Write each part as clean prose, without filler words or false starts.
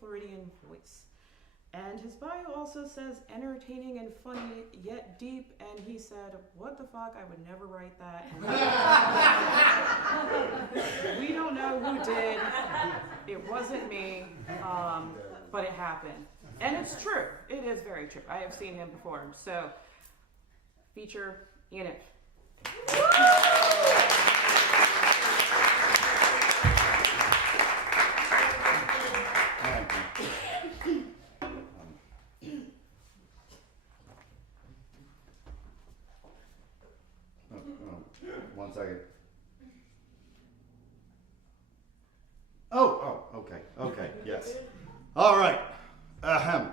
Floridian voice. And his bio also says entertaining and funny, yet deep, and he said, what the fuck, I would never write that. We don't know who did. It wasn't me, but it happened. And it's true. It is very true. I have seen him perform. So, feature in it. One second. Oh, okay, yes. All right. Ahem.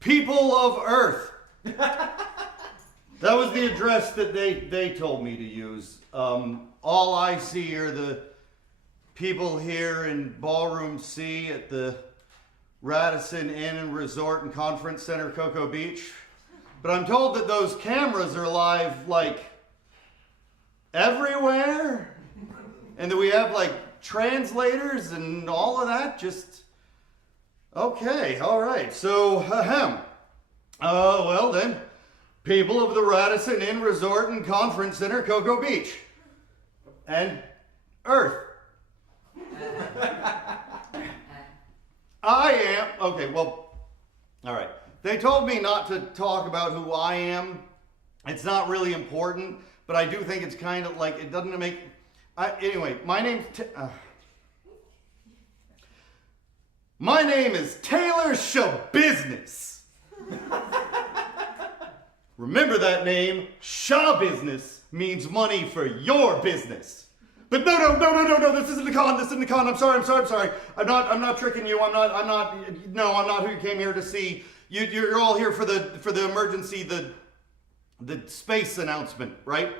People of Earth. That was the address that they told me to use. All I see are the people here in Ballroom C at the Radisson Inn and Resort and Conference Center, Cocoa Beach. But I'm told that those cameras are live, like, everywhere. And that we have, like, translators and all of that. Just, okay, all right. So, ahem. Well then, people of the Radisson Inn Resort and Conference Center, Cocoa Beach. And Earth. I am, okay, well, all right. They told me not to talk about who I am. It's not really important, but I do think it's kind of like, it doesn't make, anyway, my name is Taylor Shabusiness. Remember that name, Shabusiness means money for your business. But no, this isn't the con, I'm sorry. I'm not tricking you, I'm not who you came here to see. You're all here for the emergency, the space announcement, right?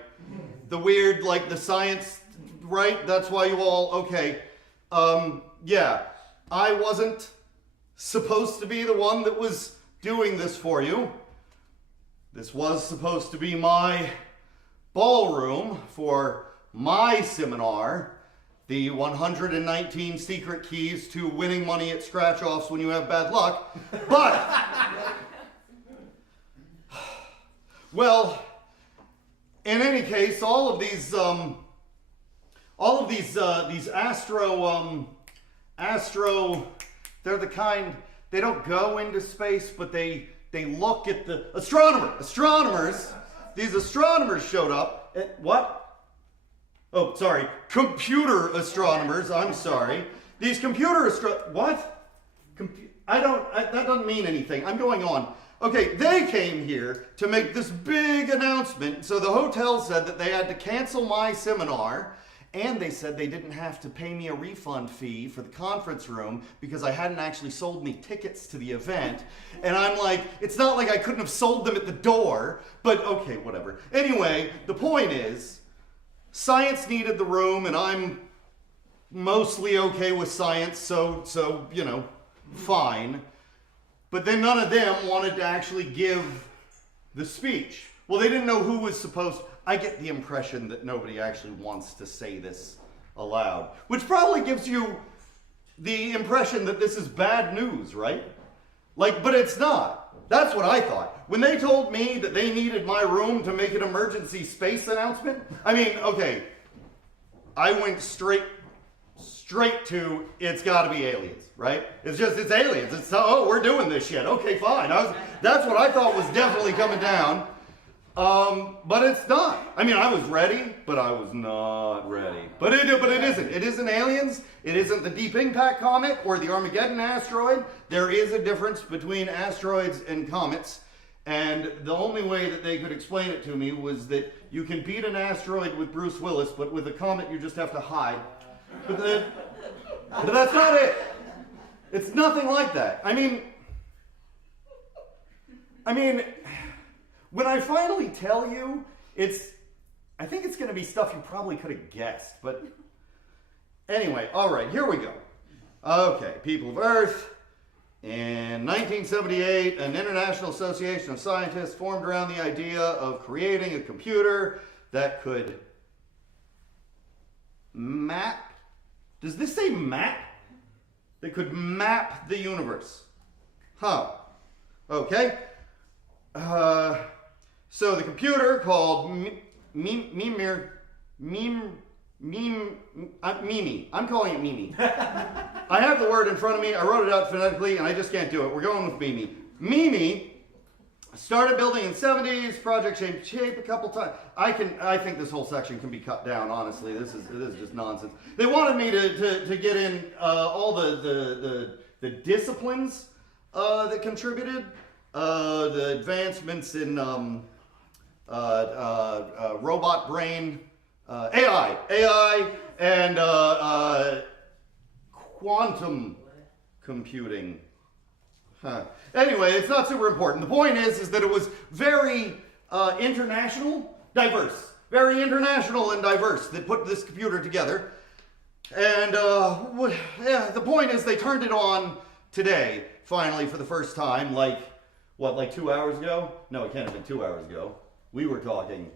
The weird, like the science, right? That's why you all, okay. Yeah, I wasn't supposed to be the one that was doing this for you. This was supposed to be my ballroom for my seminar, the 119 secret keys to winning money at scratch-offs when you have bad luck. But, well, in any case, all of these astro, they're the kind, they don't go into space, but they look at the astronomers. These astronomers showed up at what? Oh, sorry, computer astronomers, I'm sorry. These computer what? That doesn't mean anything. I'm going on. Okay, they came here to make this big announcement. So the hotel said that they had to cancel my seminar, and they said they didn't have to pay me a refund fee for the conference room because I hadn't actually sold me tickets to the event. And I'm like, it's not like I couldn't have sold them at the door, but okay, whatever. Anyway, the point is, science needed the room, and I'm mostly okay with science, so you know, fine. But then none of them wanted to actually give the speech. Well, they didn't know who was supposed. I get the impression that nobody actually wants to say this aloud, which probably gives you the impression that this is bad news, right? Like, but it's not. That's what I thought. When they told me that they needed my room to make an emergency space announcement, I mean, okay, I went straight to, it's gotta be aliens, right? It's aliens. It's, oh, we're doing this shit. Okay, fine. That's what I thought was definitely coming down. But it's not. I mean, I was ready, but I was not ready. But it isn't. It isn't aliens. It isn't the Deep Impact comet or the Armageddon asteroid. There is a difference between asteroids and comets. And the only way that they could explain it to me was that you can beat an asteroid with Bruce Willis, but with a comet you just have to hide. But that's not it. It's nothing like that. I mean, when I finally tell you, I think it's going to be stuff you probably could have guessed. But anyway, all right, here we go. Okay, people of Earth. In 1978, an international association of scientists formed around the idea of creating a computer that could map. Does this say map? that could map the universe. Huh. Okay. So the computer called Mimi. I'm calling it Mimi. I have the word in front of me. I wrote it out phonetically, and I just can't do it. We're going with Mimi. Mimi started building in the 70s. Project changed shape a couple times. I think this whole section can be cut down. Honestly, this is just nonsense. They wanted me to get in all the disciplines that contributed, the advancements in robot brain, AI, and quantum computing. Huh. Anyway, it's not super important. The point is that it was very international, diverse. Very international and diverse that put this computer together. And the point is they turned it on today, finally, for the first time, like 2 hours ago? No, it can't have been 2 hours ago. We were talking.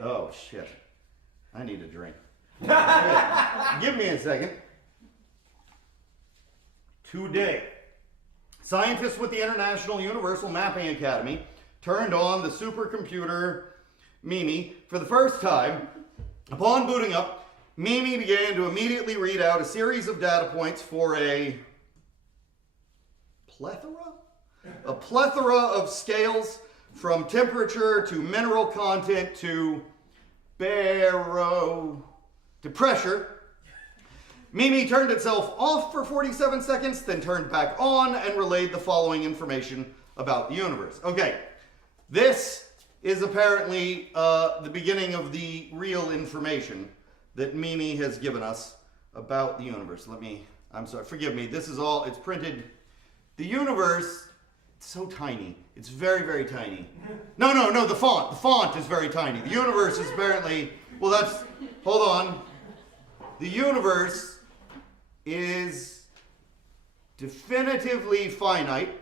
Oh, shit. I need a drink. Give me a second. Today, scientists with the International Universal Mapping Academy turned on the supercomputer Mimi for the first time. Upon booting up, Mimi began to immediately read out a series of data points for a plethora? A plethora of scales, from temperature to mineral content to to pressure. Mimi turned itself off for 47 seconds, then turned back on and relayed the following information about the universe. Okay, this is apparently the beginning of the real information that Mimi has given us about the universe. I'm sorry, forgive me, this is all, it's printed. The universe, it's so tiny. It's very, very tiny. No, the font is very tiny. The universe is apparently, hold on. The universe is definitively finite.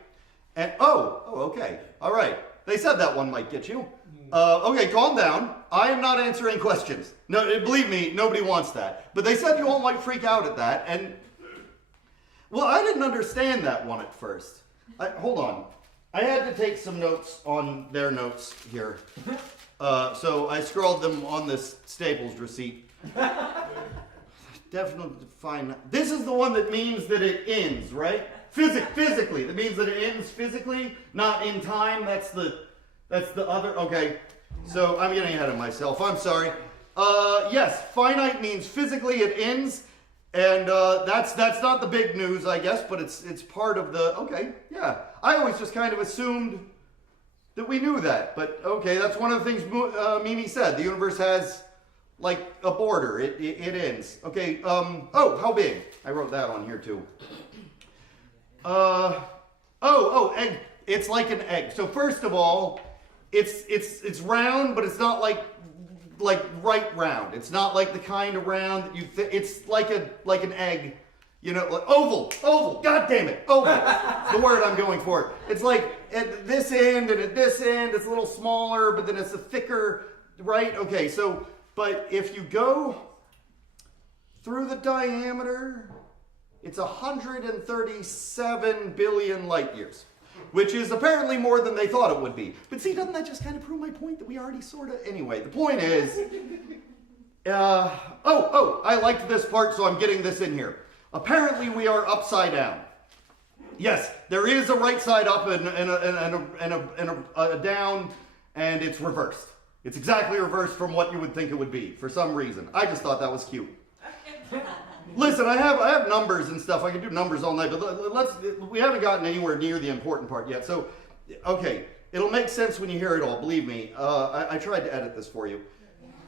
And, okay, all right. They said that one might get you. Okay, calm down. I am not answering questions. No, believe me, nobody wants that. But they said you all might freak out at that. And, well, I didn't understand that one at first. Hold on. I had to take some notes on their notes here. So I scrawled them on this Staples receipt. Definitely fine. This is the one that means that it ends, right? Physically. That means that it ends physically, not in time. That's the other. Okay. So I'm getting ahead of myself. I'm sorry. Yes, finite means physically it ends. And that's not the big news, I guess, but it's part of the, okay, yeah. I always just kind of assumed that we knew that, but okay, that's one of the things Mimi said. The universe has, like, a border. It ends. Okay, how big? I wrote that on here, too. Egg. It's like an egg. So first of all, it's round, but it's not like right round. It's not like the kind of round that you it's like an egg, like oval. God damn it, oval. It's the word I'm going for. It's like at this end and at this end it's a little smaller, but then it's a thicker, right? Okay, so but if you go through the diameter, it's 137 billion light years. Which is apparently more than they thought it would be. But see, doesn't that just kind of prove my point that we already sort of... Anyway, the point is... I liked this part, so I'm getting this in here. Apparently, we are upside down. Yes, there is a right side up and a down, and it's reversed. It's exactly reversed from what you would think it would be, for some reason. I just thought that was cute. Listen, I have numbers and stuff. I can do numbers all night, but we haven't gotten anywhere near the important part yet. So, okay, it'll make sense when you hear it all. Believe me. I tried to edit this for you.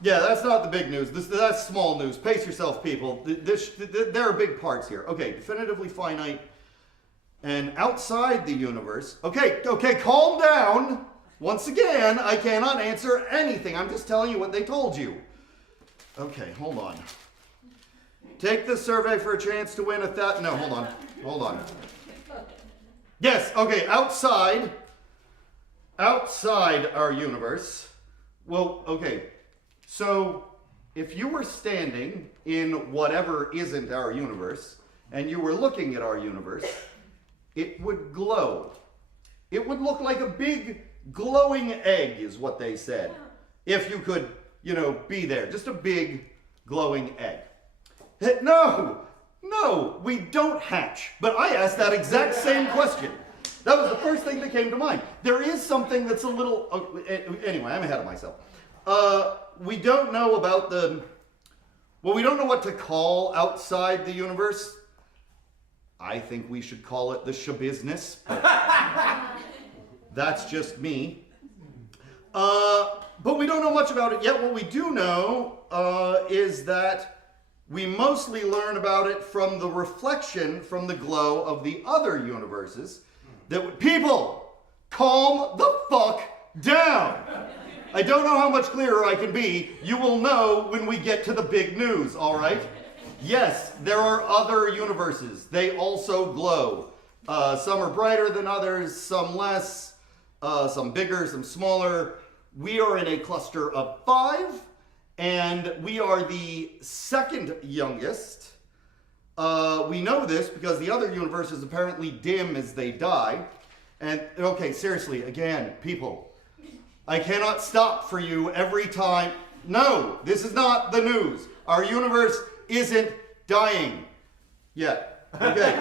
Yeah, that's not the big news. That's small news. Pace yourself, people. There are big parts here. Okay, definitively finite and outside the universe. Okay, calm down. Once again, I cannot answer anything. I'm just telling you what they told you. Okay, hold on. Take this survey for a chance to win no, hold on. Yes, okay, outside our universe. Well, okay, so if you were standing in whatever isn't our universe, and you were looking at our universe, it would glow. It would look like a big glowing egg, is what they said. If you could, be there. Just a big glowing egg. No, we don't hatch. But I asked that exact same question. That was the first thing that came to mind. There is something that's a little... anyway, I'm ahead of myself. We don't know about we don't know what to call outside the universe. I think we should call it the shabusiness. That's just me. But we don't know much about it yet. What we do know is that we mostly learn about it from the reflection from the glow of the other universes. People, calm the fuck down. I don't know how much clearer I can be. You will know when we get to the big news, all right? Yes, there are other universes. They also glow. Some are brighter than others, some less, some bigger, some smaller. We are in a cluster of 5, and we are the second youngest. We know this because the other universes apparently dim as they die. And, okay, seriously, again, people, I cannot stop for you every time. No, this is not the news. Our universe isn't dying yet. Okay,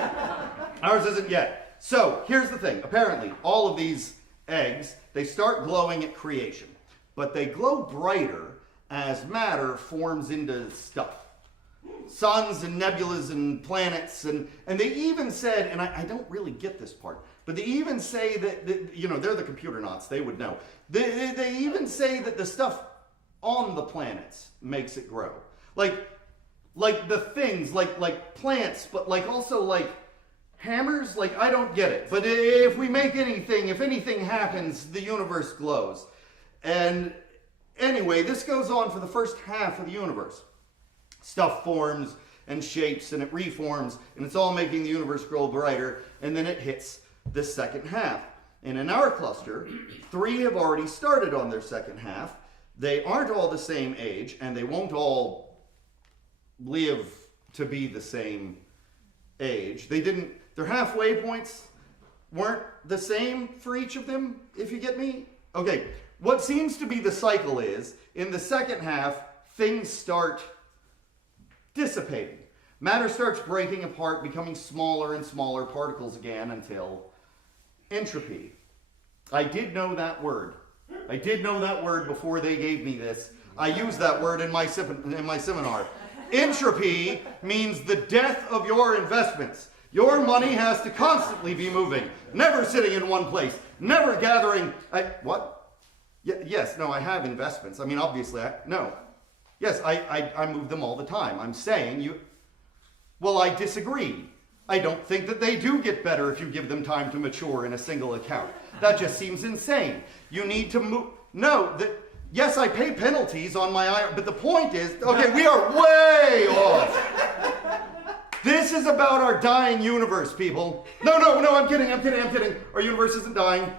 ours isn't yet. So, here's the thing. Apparently, all of these eggs, they start glowing at creation. But they glow brighter as matter forms into stuff. Suns and nebulas and planets, and they even said, and I don't really get this part, but they even say that they're the computer nuts, they would know. They even say that the stuff on the planets makes it grow. Like the things, like plants, but also like hammers, I don't get it. But if we make anything, if anything happens, the universe glows. And anyway, this goes on for the first half of the universe. Stuff forms and shapes and it reforms and it's all making the universe grow brighter, and then it hits the second half. And in our cluster, 3 have already started on their second half. They aren't all the same age and they won't all live to be the same age. Their halfway points weren't the same for each of them, if you get me. Okay, what seems to be the cycle is, in the second half, things start dissipating. Matter starts breaking apart, becoming smaller and smaller particles again until entropy. I did know that word. I did know that word before they gave me this. I used that word in my seminar. Entropy means the death of your investments. Your money has to constantly be moving, never sitting in one place, never gathering. What? Yes, no, I have investments. I mean, obviously, no. Yes, I move them all the time. I'm saying well, I disagree. I don't think that they do get better if you give them time to mature in a single account. That just seems insane. You need to move. No, yes, I pay penalties on my IRA, but the point is, okay, we are way off. This is about our dying universe, people. No, I'm kidding. Our universe isn't dying.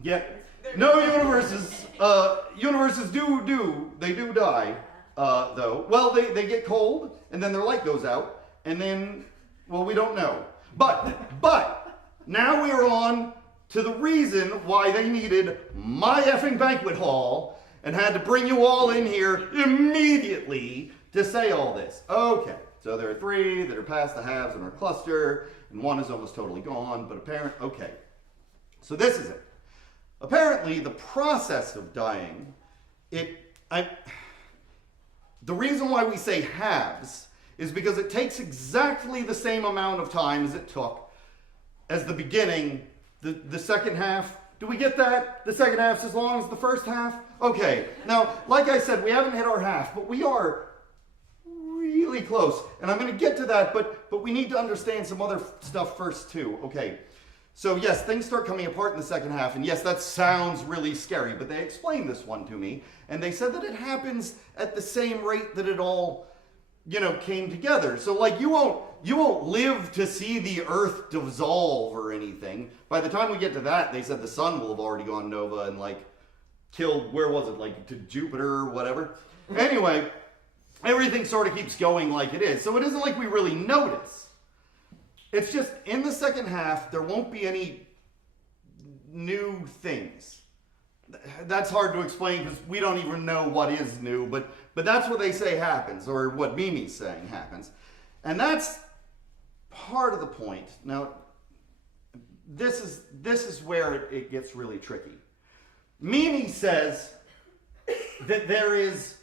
Yeah. No, universes do die, though. Well, they get cold, and then their light goes out, and then, well, we don't know. But, now we are on to the reason why they needed my effing banquet hall, and had to bring you all in here immediately to say all this. Okay, so there are 3 that are past the halves in our cluster, and 1 is almost totally gone, but okay. So this is it. Apparently, the process of dying, the reason why we say halves is because it takes exactly the same amount of time as it took as the beginning, the second half. Do we get that? The second half's as long as the first half? Okay. Now, like I said, we haven't hit our half, but we are really close. And I'm going to get to that, but we need to understand some other stuff first, too. Okay. So yes, things start coming apart in the second half, and yes, that sounds really scary, but they explained this one to me, and they said that it happens at the same rate that it all, came together. So you won't live to see the Earth dissolve or anything. By the time we get to that, they said the sun will have already gone nova and killed, where was it, to Jupiter or whatever. Anyway, everything sort of keeps going like it is. So it isn't like we really notice. It's just in the second half, there won't be any new things. That's hard to explain because we don't even know what is new, but that's what they say happens, or what Mimi's saying happens. And that's part of the point. Now, this is where it gets really tricky. Mimi says that there is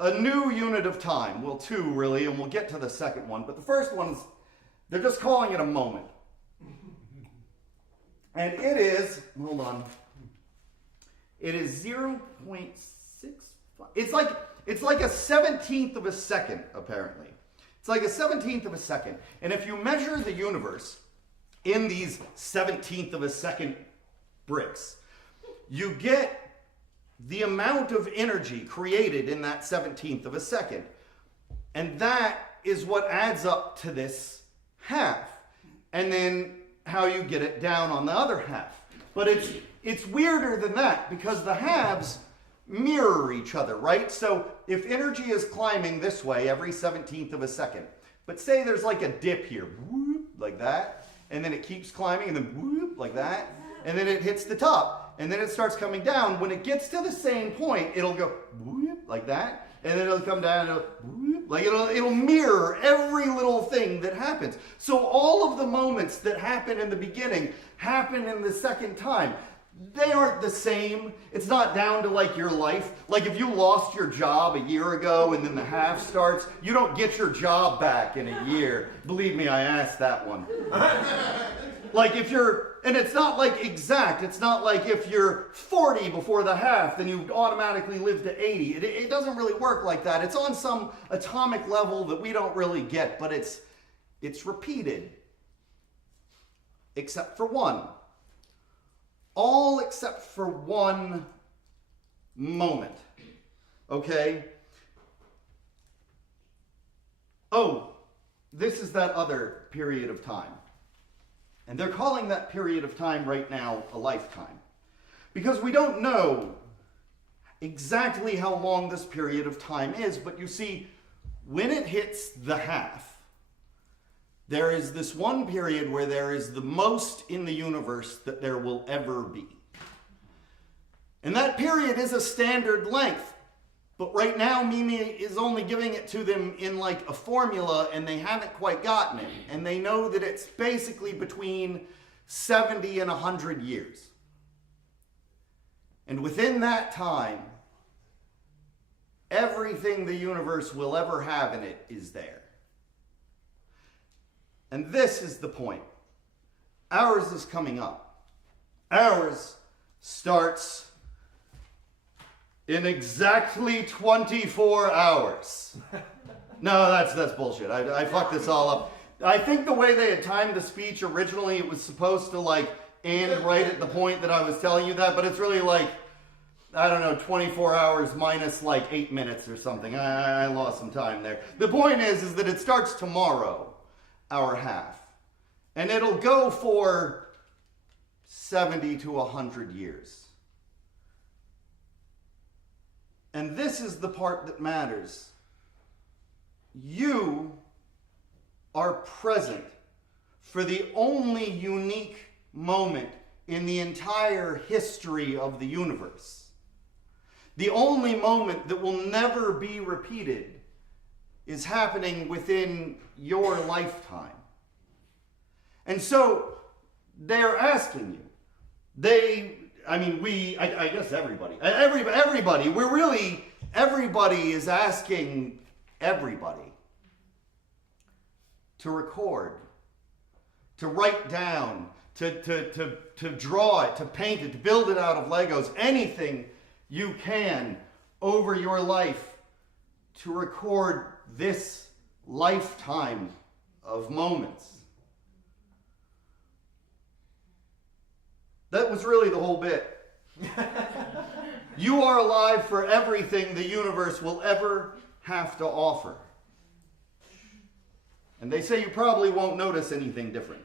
a new unit of time. Well, two really, and we'll get to the second one. But the first one is, they're just calling it a moment. And it is, hold on, it is 0.65. It's like a 17th of a second, apparently. It's like a 17th of a second. And if you measure the universe in these 17th of a second bricks, you get the amount of energy created in that 17th of a second. And that is what adds up to this half. And then how you get it down on the other half. But it's weirder than that, because the halves mirror each other, right? So if energy is climbing this way every 17th of a second, but say there's like a dip here, whoop, like that, and then it keeps climbing, and then whoop, like that, and then it hits the top, and then it starts coming down. When it gets to the same point, it'll go whoop, like that, and then it'll come down, and it'll whoop, like it'll mirror every little thing that happens. So all of the moments that happen in the beginning happen in the second time. They aren't the same. It's not down to like your life. Like if you lost your job a year ago and then the half starts, you don't get your job back in a year. Believe me, I asked that one. Like if you're, and it's not like exact. It's not like if you're 40 before the half, then you automatically live to 80. It doesn't really work like that. It's on some atomic level that we don't really get, but it's repeated. Except for one. All except for one moment. Okay? Oh, this is that other period of time. And they're calling that period of time right now a lifetime. Because we don't know exactly how long this period of time is, but you see, when it hits the half, there is this one period where there is the most in the universe that there will ever be. And that period is a standard length. But right now, Mimi is only giving it to them in like a formula, and they haven't quite gotten it. And they know that it's basically between 70 and 100 years. And within that time, everything the universe will ever have in it is there. And this is the point. Ours is coming up. Ours starts in exactly 24 hours. No, that's bullshit. I fucked this all up. I think the way they had timed the speech originally, it was supposed to like end right at the point that I was telling you that, but it's really like, I don't know, 24 hours minus like 8 minutes or something. I lost some time there. The point is that it starts tomorrow. Our half. And it'll go for 70 to 100 years. And this is the part that matters. You are present for the only unique moment in the entire history of the universe. The only moment that will never be repeated is happening within your lifetime. And so they're asking you. I guess everybody. Everybody is asking everybody to record, to write down, to draw it, to paint it, to build it out of Legos, anything you can over your life to record this lifetime of moments. That was really the whole bit. You are alive for everything the universe will ever have to offer. And they say you probably won't notice anything different.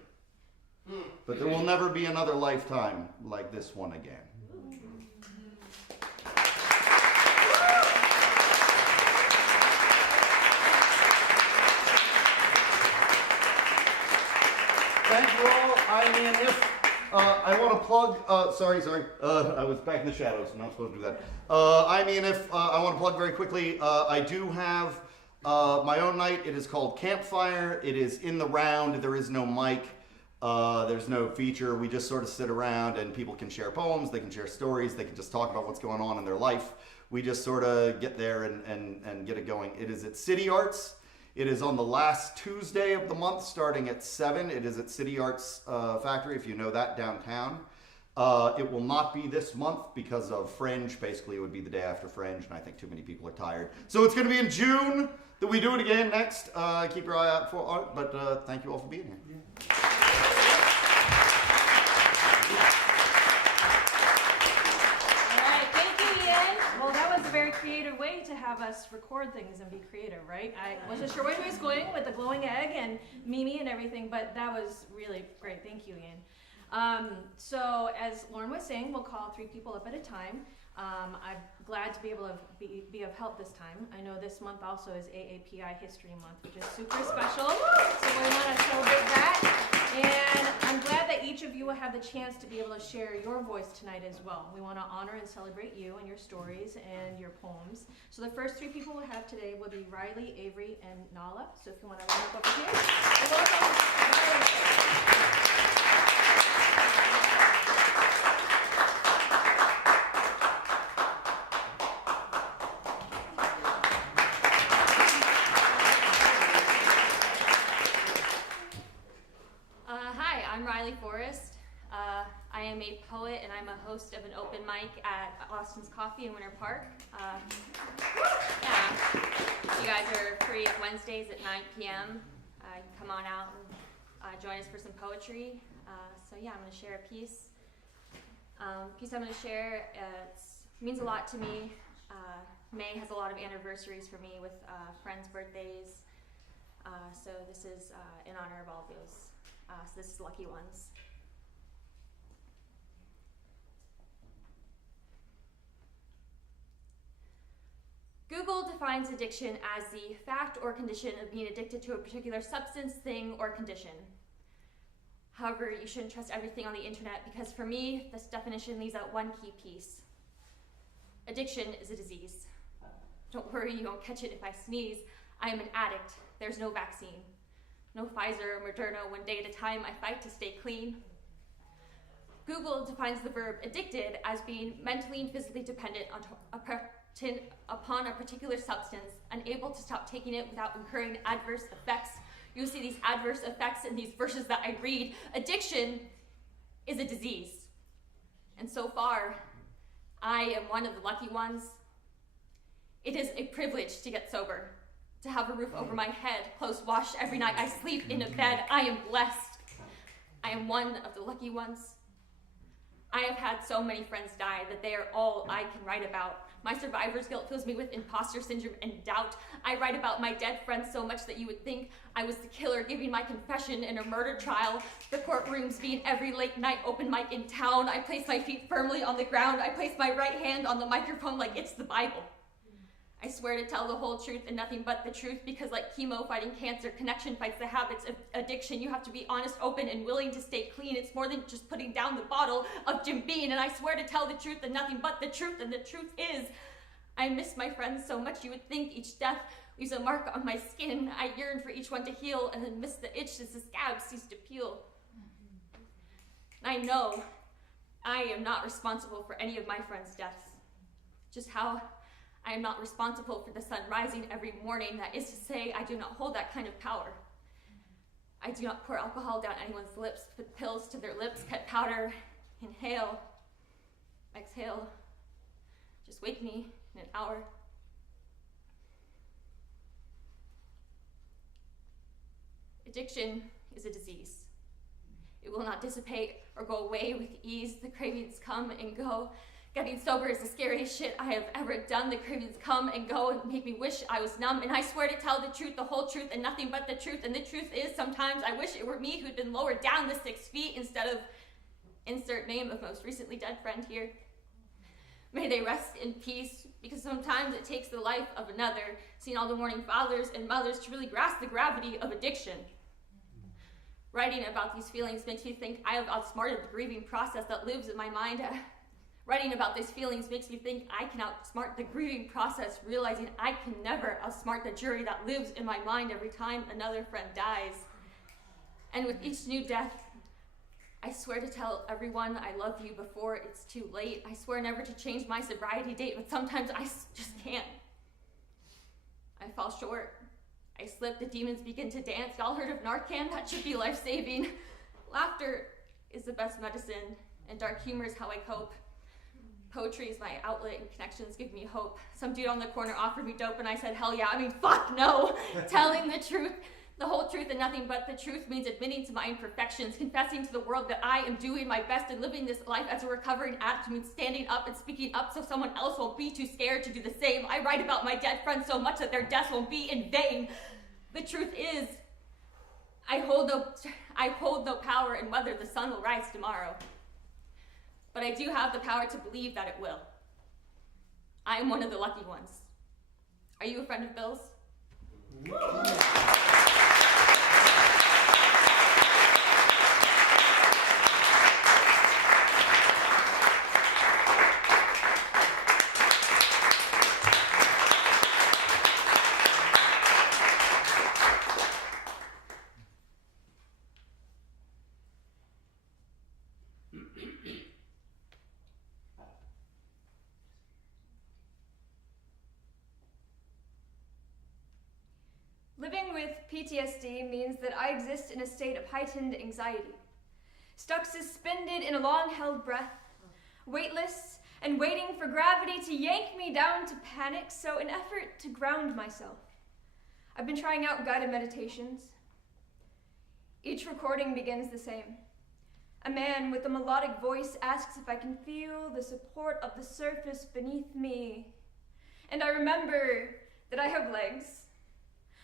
But there will never be another lifetime like this one again. thank you all. I mean, if I want to plug, sorry, I was back in the shadows. I'm not supposed to do that. I mean, if I want to plug very quickly, I do have my own night. It is called Campfire. It is in the round. There is no mic. There's no feature. We just sort of sit around and people can share poems. They can share stories. They can just talk about what's going on in their life. We just sort of get there and get it going. It is at City Arts. It is on the last Tuesday of the month, starting at 7. It is at City Arts Factory, if you know that, downtown. It will not be this month because of Fringe. Basically, it would be the day after Fringe, and I think too many people are tired. So it's going to be in June that we do it again next. Keep your eye out for it, but thank you all for being here. Very creative way to have us record things and be creative, right? I wasn't sure where he was going with the glowing egg and Mimi and everything, but that was really great. Thank you, Ian. So as Lauren was saying, we'll call 3 people up at a time. I'm glad to be able to be of help this time. I know this month also is AAPI History Month, which is super special, so we want to celebrate that. And I'm glad that each of you will have the chance to be able to share your voice tonight as well. We want to honor and celebrate you and your stories and your poems. So the first 3 people we'll have today will be Riley, Avery, and Nala. So if you want to run up over here. I am a poet and I'm a host of an open mic at Austin's Coffee in Winter Park. You guys are free Wednesdays at 9 p.m. Come on out and join us for some poetry. I'm going to share a piece. Piece I'm going to share means a lot to me. May has a lot of anniversaries for me with friends' birthdays. So this is in honor of all those. So this is Lucky Ones. Google defines addiction as the fact or condition of being addicted to a particular substance, thing, or condition. However, you shouldn't trust everything on the internet because for me, this definition leaves out one key piece. Addiction is a disease. Don't worry, you won't catch it if I sneeze. I am an addict. There's no vaccine. No Pfizer or Moderna. One day at a time, I fight to stay clean. Google defines the verb addicted as being mentally and physically dependent upon a particular substance, unable to stop taking it without incurring adverse effects. You'll see these adverse effects in these verses that I read. Addiction is a disease. And so far, I am one of the lucky ones. It is a privilege to get sober, to have a roof over my head, clothes washed every night I sleep in a bed. I am blessed. I am one of the lucky ones. I have had so many friends die that they are all I can write about. My survivor's guilt fills me with imposter syndrome and doubt. I write about my dead friends so much that you would think I was the killer giving my confession in a murder trial. The courtrooms being every late night open mic in town. I place my feet firmly on the ground. I place my right hand on the microphone like it's the Bible. I swear to tell the whole truth and nothing but the truth because like chemo fighting cancer, connection fights the habits of addiction. You have to be honest, open, and willing to stay clean. It's more than just putting down the bottle of Jim Beam. And I swear to tell the truth and nothing but the truth. And the truth is, I miss my friends so much you would think each death leaves a mark on my skin. I yearn for each one to heal and then miss the itch as the scab ceased to peel. I know I am not responsible for any of my friends' deaths. Just how I am not responsible for the sun rising every morning. That is to say, I do not hold that kind of power. I do not pour alcohol down anyone's lips, put pills to their lips, cut powder, inhale, exhale. Just wake me in an hour. Addiction is a disease. It will not dissipate or go away with ease. The cravings come and go. Getting sober is the scariest shit I have ever done. The cravings come and go and make me wish I was numb. And I swear to tell the truth, the whole truth, and nothing but the truth. And the truth is, sometimes I wish it were me who'd been lowered down the 6 feet instead of insert name of most recently dead friend here. May they rest in peace, because sometimes it takes the life of another, seeing all the mourning fathers and mothers to really grasp the gravity of addiction. Writing about these feelings makes me think I have outsmarted the grieving process that lives in my mind. Writing about these feelings makes me think I can outsmart the grieving process, realizing I can never outsmart the jury that lives in my mind every time another friend dies. And with each new death, I swear to tell everyone I love you before it's too late. I swear never to change my sobriety date, but sometimes I just can't. I fall short. I slip, the demons begin to dance. Y'all heard of Narcan? That should be life-saving. Laughter is the best medicine, and dark humor is how I cope. Poetry is my outlet, and connections give me hope. Some dude on the corner offered me dope, and I said, hell yeah, fuck no. Telling the truth, the whole truth and nothing but the truth means admitting to my imperfections, confessing to the world that I am doing my best and living this life as a recovering addict means standing up and speaking up so someone else won't be too scared to do the same. I write about my dead friends so much that their deaths won't be in vain. The truth is, I hold no power in whether the sun will rise tomorrow. But I do have the power to believe that it will. I am one of the lucky ones. Are you a friend of Bill's? Living with PTSD means that I exist in a state of heightened anxiety, stuck suspended in a long-held breath, weightless and waiting for gravity to yank me down to panic, so in effort to ground myself, I've been trying out guided meditations. Each recording begins the same. A man with a melodic voice asks if I can feel the support of the surface beneath me, and I remember that I have legs.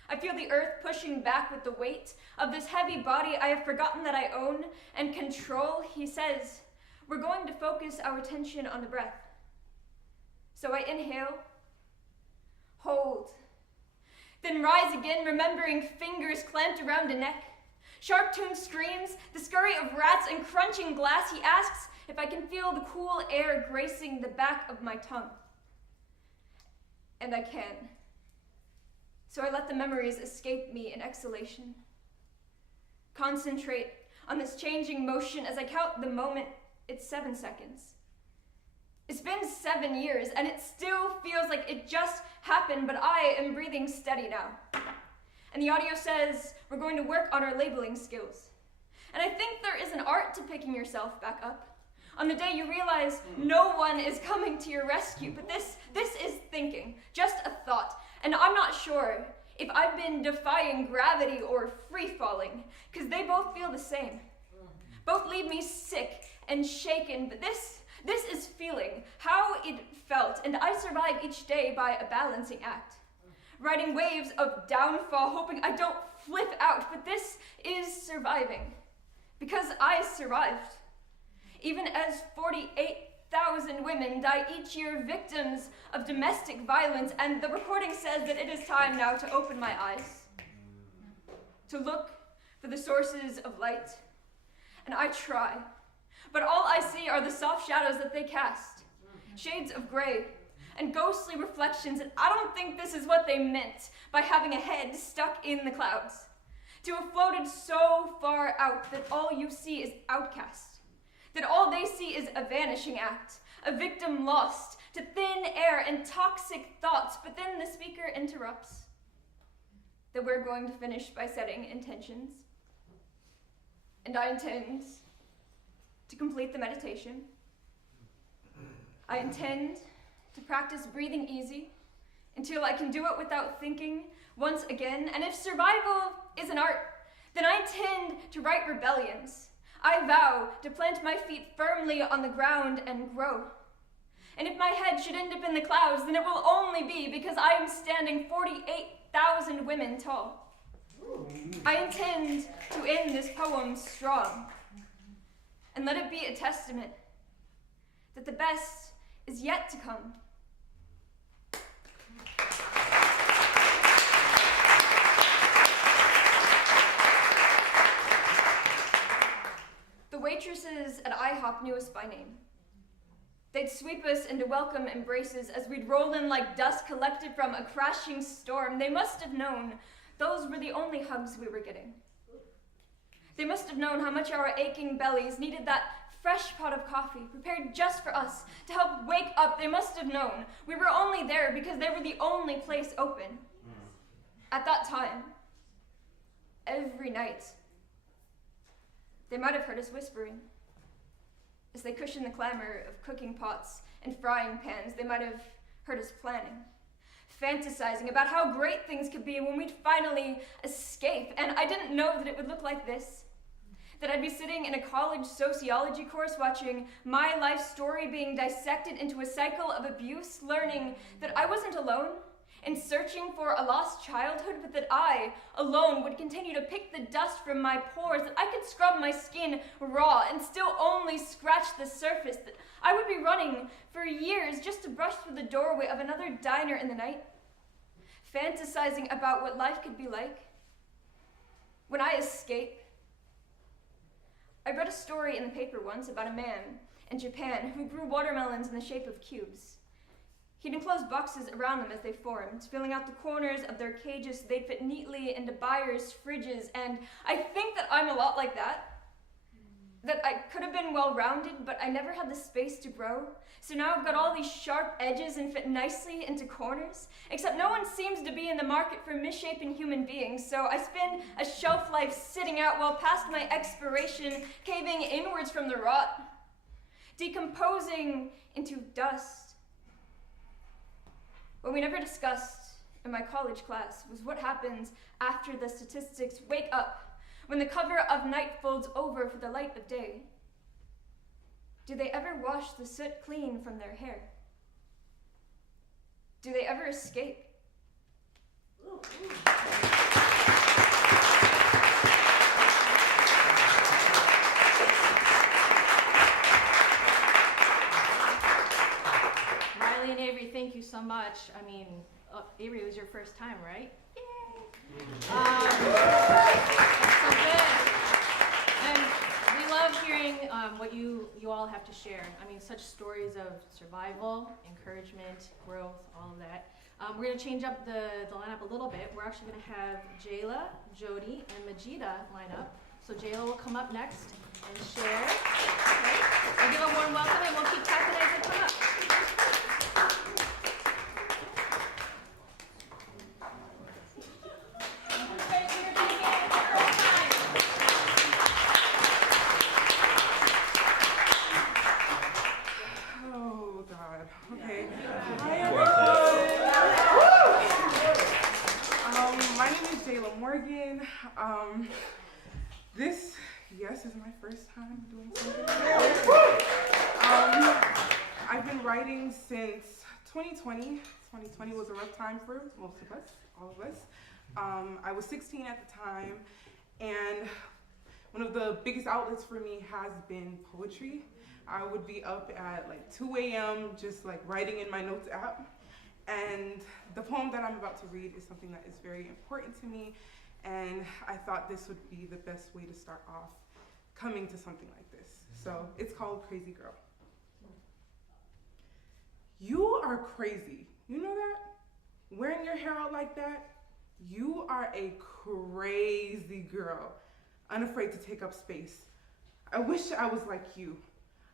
I feel the earth pushing back with the weight of this heavy body I have forgotten that I own and control. He says, we're going to focus our attention on the breath. So I inhale, hold, then rise again, remembering fingers clamped around a neck, sharp-tuned screams, the scurry of rats and crunching glass. He asks if I can feel the cool air gracing the back of my tongue. And I can. So I let the memories escape me in exhalation. Concentrate on this changing motion as I count the moment. It's 7 seconds. It's been 7 years, and it still feels like it just happened, but I am breathing steady now. And the audio says we're going to work on our labeling skills. And I think there is an art to picking yourself back up. On the day you realize no one is coming to your rescue, but this is thinking, just a thought. And I'm not sure if I've been defying gravity or free-falling, because they both feel the same. Both leave me sick and shaken, but this is feeling how it felt, and I survive each day by a balancing act. Riding waves of downfall, hoping I don't flip out, but this is surviving, because I survived. Even as 48,000 women die each year victims of domestic violence, and the recording says that it is time now to open my eyes, to look for the sources of light. And I try, but all I see are the soft shadows that they cast, shades of gray and ghostly reflections, and I don't think this is what they meant by having a head stuck in the clouds, to have floated so far out that all you see is outcast. That all they see is a vanishing act, a victim lost to thin air and toxic thoughts. But then the speaker interrupts that we're going to finish by setting intentions. And I intend to complete the meditation. I intend to practice breathing easy until I can do it without thinking once again. And if survival is an art, then I intend to write rebellions. I vow to plant my feet firmly on the ground and grow. And if my head should end up in the clouds, then it will only be because I am standing 48,000 women tall. I intend to end this poem strong, and let it be a testament that the best is yet to come. waitresses at IHOP knew us by name. They'd sweep us into welcome embraces as we'd roll in like dust collected from a crashing storm. They must have known those were the only hugs we were getting. They must have known how much our aching bellies needed that fresh pot of coffee prepared just for us to help wake up. They must have known we were only there because they were the only place open. At that time, every night, they might have heard us whispering. As they cushioned the clamor of cooking pots and frying pans, they might have heard us planning, fantasizing about how great things could be when we'd finally escape. And I didn't know that it would look like this, that I'd be sitting in a college sociology course watching my life story being dissected into a cycle of abuse, learning that I wasn't alone in searching for a lost childhood, but that I, alone, would continue to pick the dust from my pores, that I could scrub my skin raw and still only scratch the surface, that I would be running for years just to brush through the doorway of another diner in the night, fantasizing about what life could be like when I escape. I read a story in the paper once about a man in Japan who grew watermelons in the shape of cubes. He'd enclose boxes around them as they formed, filling out the corners of their cages so they'd fit neatly into buyers' fridges, and I think that I'm a lot like that. That I could have been well-rounded, but I never had the space to grow. So now I've got all these sharp edges and fit nicely into corners, except no one seems to be in the market for misshapen human beings, so I spend a shelf life sitting out well past my expiration, caving inwards from the rot, decomposing into dust. What we never discussed in my college class was what happens after the statistics wake up, when the cover of night folds over for the light of day. Do they ever wash the soot clean from their hair? Do they ever escape? Riley and Avery, thank you so much. I mean, Avery, it was your first time, right? Yay! That's so good. And we love hearing what you all have to share. I mean, such stories of survival, encouragement, growth, all of that. We're going to change up the lineup a little bit. We're actually going to have Jayla, Jody, and Majida line up. So Jayla will come up next and share. Okay. We'll give a warm welcome and we'll keep tapping as they come up. Oh God. Okay. My name is Jayla Morgan. This, yes, is my first time doing something like this. I've been writing since 2020. 2020 was a rough time for most of us, all of us. I was 16 at the time, and one of the biggest outlets for me has been poetry. I would be up at like 2 a.m. just like writing in my notes app. And the poem that I'm about to read is something that is very important to me, and I thought this would be the best way to start off coming to something like this. So it's called Crazy Girl. You are crazy. You know that? Wearing your hair out like that? You are a crazy girl, unafraid to take up space. I wish I was like you.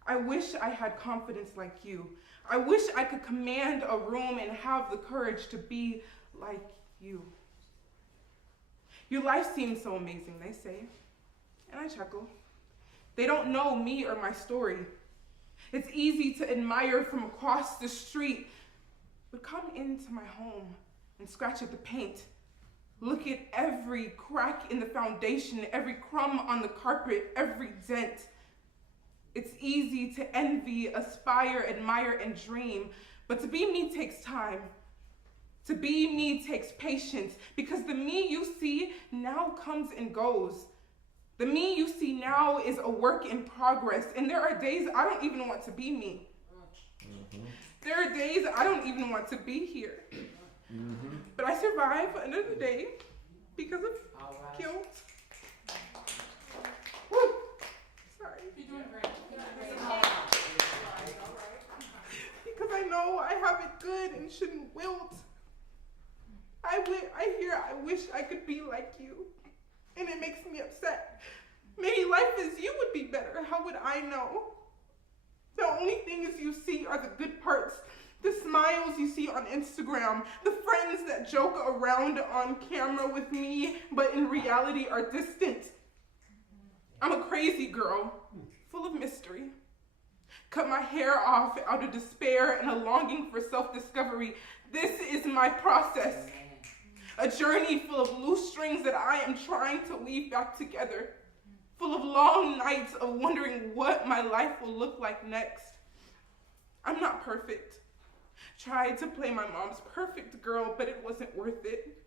I wish I had confidence like you. I wish I could command a room and have the courage to be like you. Your life seems so amazing, they say, and I chuckle. They don't know me or my story. It's easy to admire from across the street, but come into my home and scratch at the paint. Look at every crack in the foundation, every crumb on the carpet, every dent. It's easy to envy, aspire, admire, and dream, but to be me takes time. To be me takes patience, because the me you see now comes and goes. The me you see now is a work in progress, and there are days I don't even want to be me. There are days I don't even want to be here. But I survive another day because of guilt. Woo. Sorry. women shouldn't wilt. I wish I could be like you, and it makes me upset. Maybe life as you would be better. How would I know? The only things you see are the good parts, the smiles you see on Instagram, the friends that joke around on camera with me, but in reality are distant. I'm a crazy girl, full of mystery. Cut my hair off out of despair and a longing for self-discovery. This is my process. A journey full of loose strings that I am trying to weave back together. Full of long nights of wondering what my life will look like next. I'm not perfect. Tried to play my mom's perfect girl, but it wasn't worth it.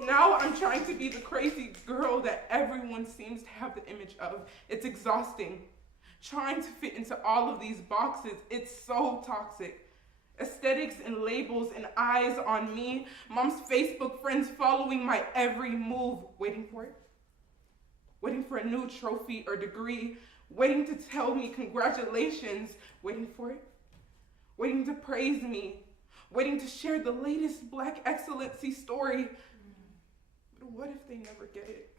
Now I'm trying to be the crazy girl that everyone seems to have the image of. It's exhausting. Trying to fit into all of these boxes, it's so toxic. Aesthetics and labels and eyes on me. Mom's Facebook friends following my every move. Waiting for it. Waiting for a new trophy or degree. Waiting to tell me congratulations. Waiting for it. Waiting to praise me. Waiting to share the latest Black excellency story. But what if they never get it?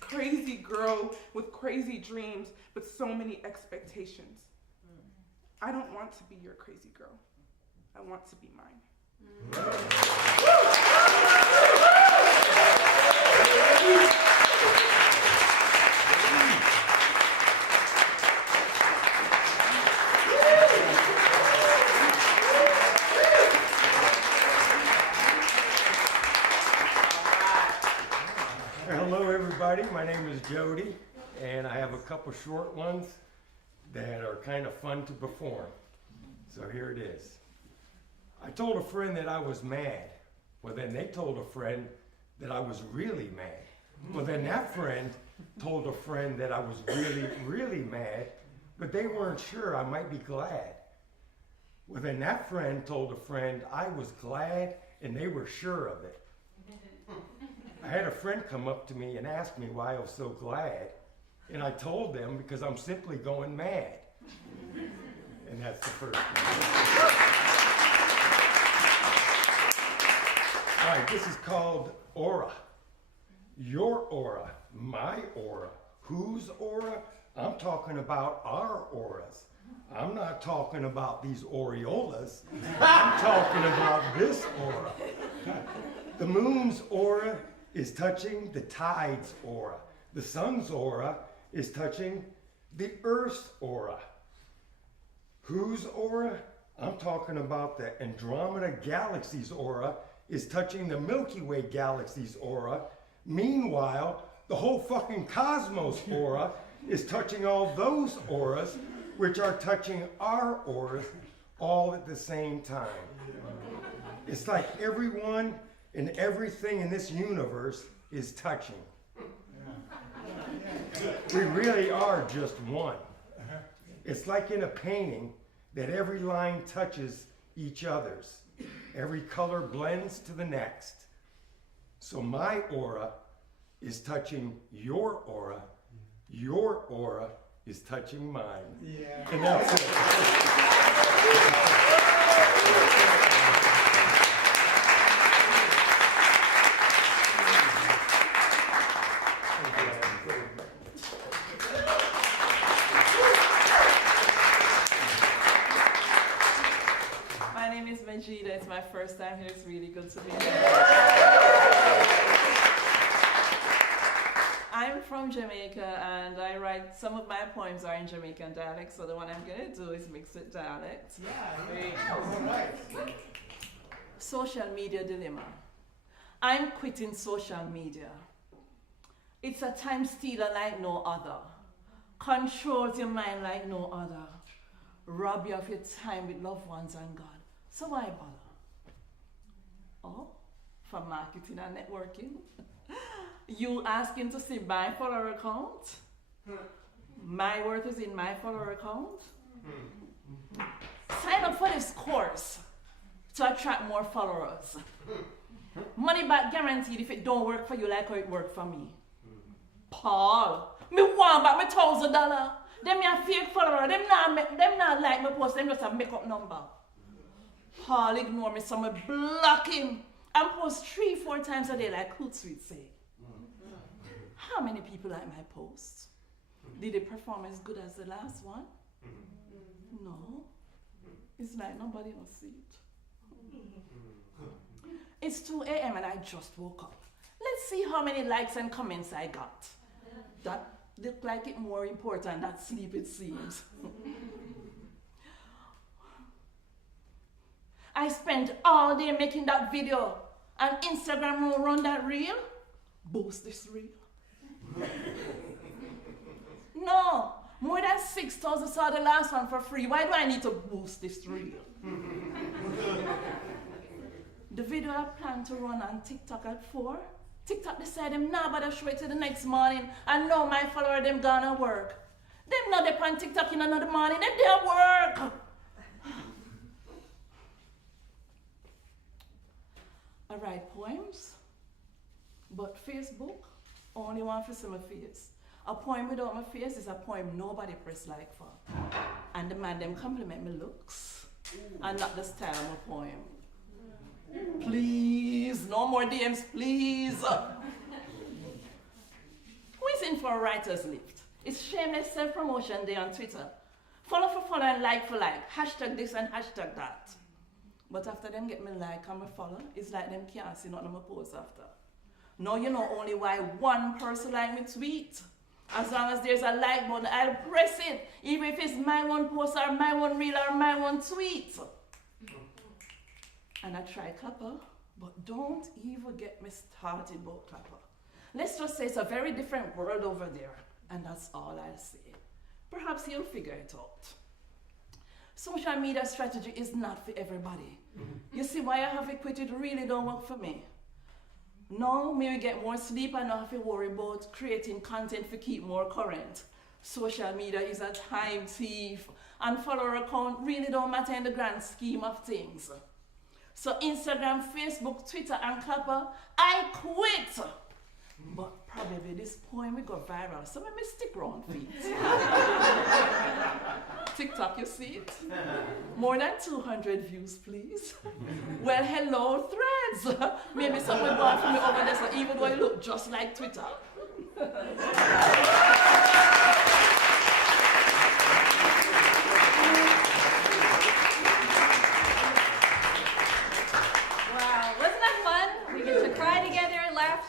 Crazy girl with crazy dreams, but so many expectations. I don't want to be your crazy girl. I want to be mine. Hello everybody, my name is Jody, and I have a couple short ones that are kind of fun to perform. So here it is. I told a friend that I was mad. Well, then they told a friend that I was really mad. Well, then that friend told a friend that I was really, really mad, but they weren't sure. I might be glad. Well, then that friend told a friend I was glad, and they were sure of it. I had a friend come up to me and ask me why I was so glad, and I told them because I'm simply going mad. And that's the first one. All right, this is called aura. Your aura, my aura. Whose aura? I'm talking about our auras. I'm not talking about these aureolas. I'm talking about this aura. The moon's aura is touching the tide's aura. The sun's aura is touching the earth's aura. Whose aura? I'm talking about the Andromeda galaxy's aura is touching the Milky Way galaxy's aura. Meanwhile, the whole fucking cosmos aura is touching all those auras, which are touching our auras all at the same time. It's like everyone and everything in this universe is touching. We really are just one. It's like in a painting that every line touches each other's. Every color blends to the next. So my aura is touching your aura. Your aura is touching mine. Yeah. And that's it. My name is Majida. It's my first time here. It's really good to be here. I'm from Jamaica, and I write, some of my poems are in Jamaican dialect, so the one I'm going to do is mix it dialect. Yeah. Social media dilemma. I'm quitting social media. It's a time stealer like no other. Controls your mind like no other. Rob you of your time with loved ones and God. So why bother? Oh, for marketing and networking? You asking to see my follower account? My worth is in my follower account? Sign up for this course to attract more followers. Money back guaranteed if it don't work for you like how it worked for me. Paul, me want back my $1,000. Them a fake follower. Them not like my post. Them just a make up number. all ignore me, so I block him and post 3-4 times a day like Hootsuite say. How many people like my posts? Did it perform as good as the last one? No. It's like nobody will see it. It's 2 a.m. and I just woke up. Let's see how many likes and comments I got. That looked like it more important than sleep, it seems. I spent all day making that video, and Instagram will run that reel. Boost this reel. No, more than 6,000 saw the last one for free. Why do I need to boost this reel? The video I plan to run on TikTok at 4. TikTok decided them nah bother show it till the next morning. And now my follower them gonna work. Them not up on TikTok in another morning, them they at work. I write poems, but Facebook only want to see my face. A poem without my face is a poem nobody press like for. And the man them compliment me looks and not the style of my poem. Please, no more DMs, please. Who is in for a writer's lift? It's shameless self-promotion day on Twitter. Follow for follow and like for like. Hashtag this and hashtag that. But after them get me like and me follow, it's like them can't see nothing of my post after. Now you know only why one person like me tweet. As long as there's a like button, I'll press it. Even if it's my one post or my one reel or my one tweet. And I try Clapper, but don't even get me started about Clapper. Let's just say it's a very different world over there, and that's all I'll say. Perhaps you'll figure it out. Social media strategy is not for everybody. You see why I have it quit, it really don't work for me. Now, me will get more sleep and not have to worry about creating content to keep more current. Social media is a time thief, and follower account really don't matter in the grand scheme of things. So Instagram, Facebook, Twitter, and Clapper, I quit. But probably this poem will go viral, so let me stick around feet. TikTok, you see it? More than 200 views, please. Well, hello, Threads. Maybe someone bought for me over there, so even though I look just like Twitter.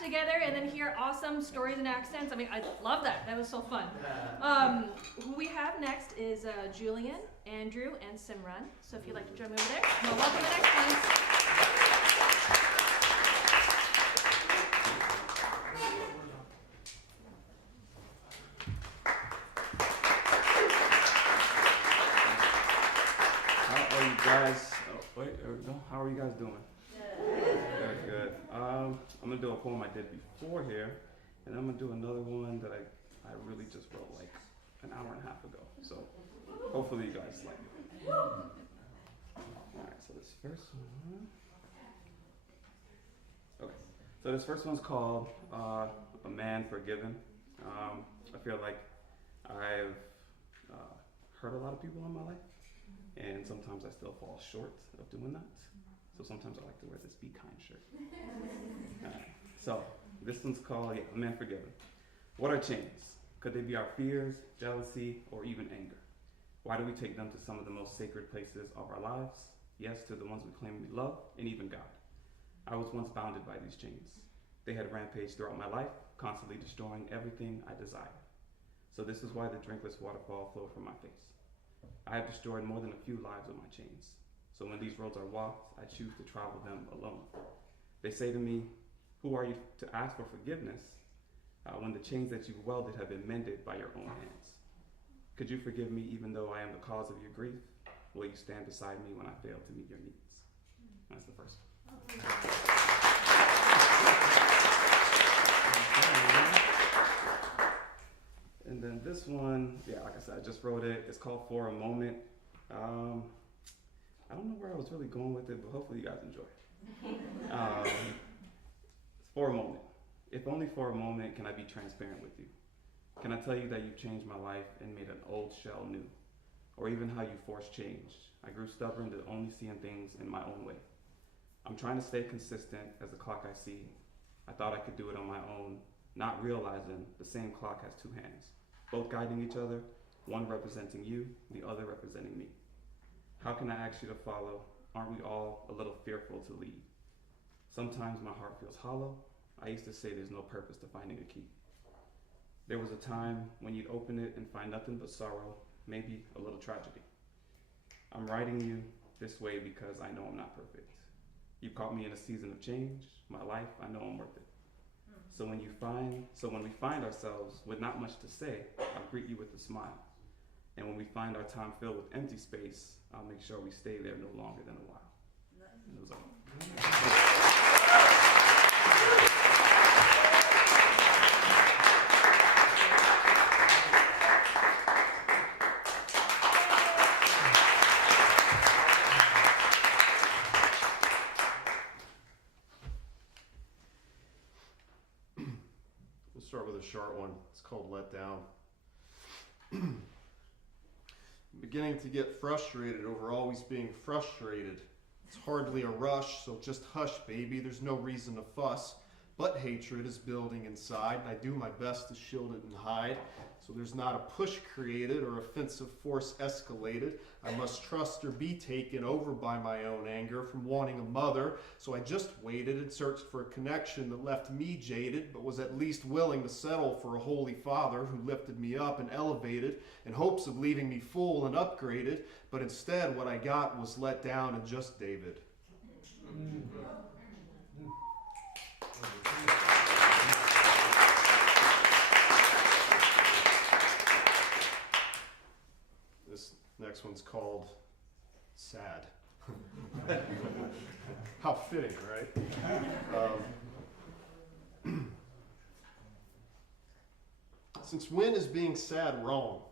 Together and then hear awesome stories and accents. I mean, I love that. That was so fun. Who we have next is Julian, Andrew, and Simran. So if you'd like to join me over there, well, welcome to the next one. How are you guys? Oh, wait, there we go. How are you guys doing? Very good. I'm gonna do a poem I did before here, and I'm gonna do another one that I really just wrote like an hour and a half ago. So hopefully you guys like it. Alright, so this first one. Okay. So this first one's called A Man Forgiven. I feel like I've hurt a lot of people in my life, and sometimes I still fall short of doing that. So sometimes I like to wear this Be Kind shirt. Alright, so this one's called A Man Forgiven. What are chains? Could they be our fears, jealousy, or even anger? Why do we take them to some of the most sacred places of our lives? Yes, to the ones we claim we love, and even God. I was once bounded by these chains. They had rampaged throughout my life, constantly destroying everything I desired. So this is why the drinkless waterfall flowed from my face. I have destroyed more than a few lives with my chains. So when these roads are walked, I choose to travel them alone. They say to me, who are you to ask for forgiveness when the chains that you've welded have been mended by your own hands? Could you forgive me even though I am the cause of your grief? Will you stand beside me when I fail to meet your needs? That's the first one. And then this one, yeah, like I said, I just wrote it. It's called For a Moment. I don't know where I was really going with it, but hopefully you guys enjoy it. It's for a moment. If only for a moment can I be transparent with you. Can I tell you that you've changed my life and made an old shell new? or even how you force change. I grew stubborn to only seeing things in my own way. I'm trying to stay consistent as the clock I see. I thought I could do it on my own, not realizing the same clock has two hands, both guiding each other, one representing you, the other representing me. How can I ask you to follow? Aren't we all a little fearful to lead? Sometimes my heart feels hollow. I used to say there's no purpose to finding a key. There was a time when you'd open it and find nothing but sorrow, maybe a little tragedy. I'm writing you this way because I know I'm not perfect. You caught me in a season of change. My life, I know I'm worth it. So when we find ourselves with not much to say, I'll greet you with a smile. And when we find our time filled with empty space, I'll make sure we stay there no longer than a while. And it was all. We'll start with a short one. It's called Let Down. I'm beginning to get frustrated over always being frustrated. It's hardly a rush, so just hush, baby. There's no reason to fuss. But hatred is building inside, and I do my best to shield it and hide. So there's not a push created or offensive force escalated. I must trust or be taken over by my own anger from wanting a mother. So I just waited and searched for a connection that left me jaded, but was at least willing to settle for a holy father who lifted me up and elevated in hopes of leaving me full and upgraded. But instead, what I got was let down and just David. This next one's called Sad. How fitting, right? Since when is being sad wrong?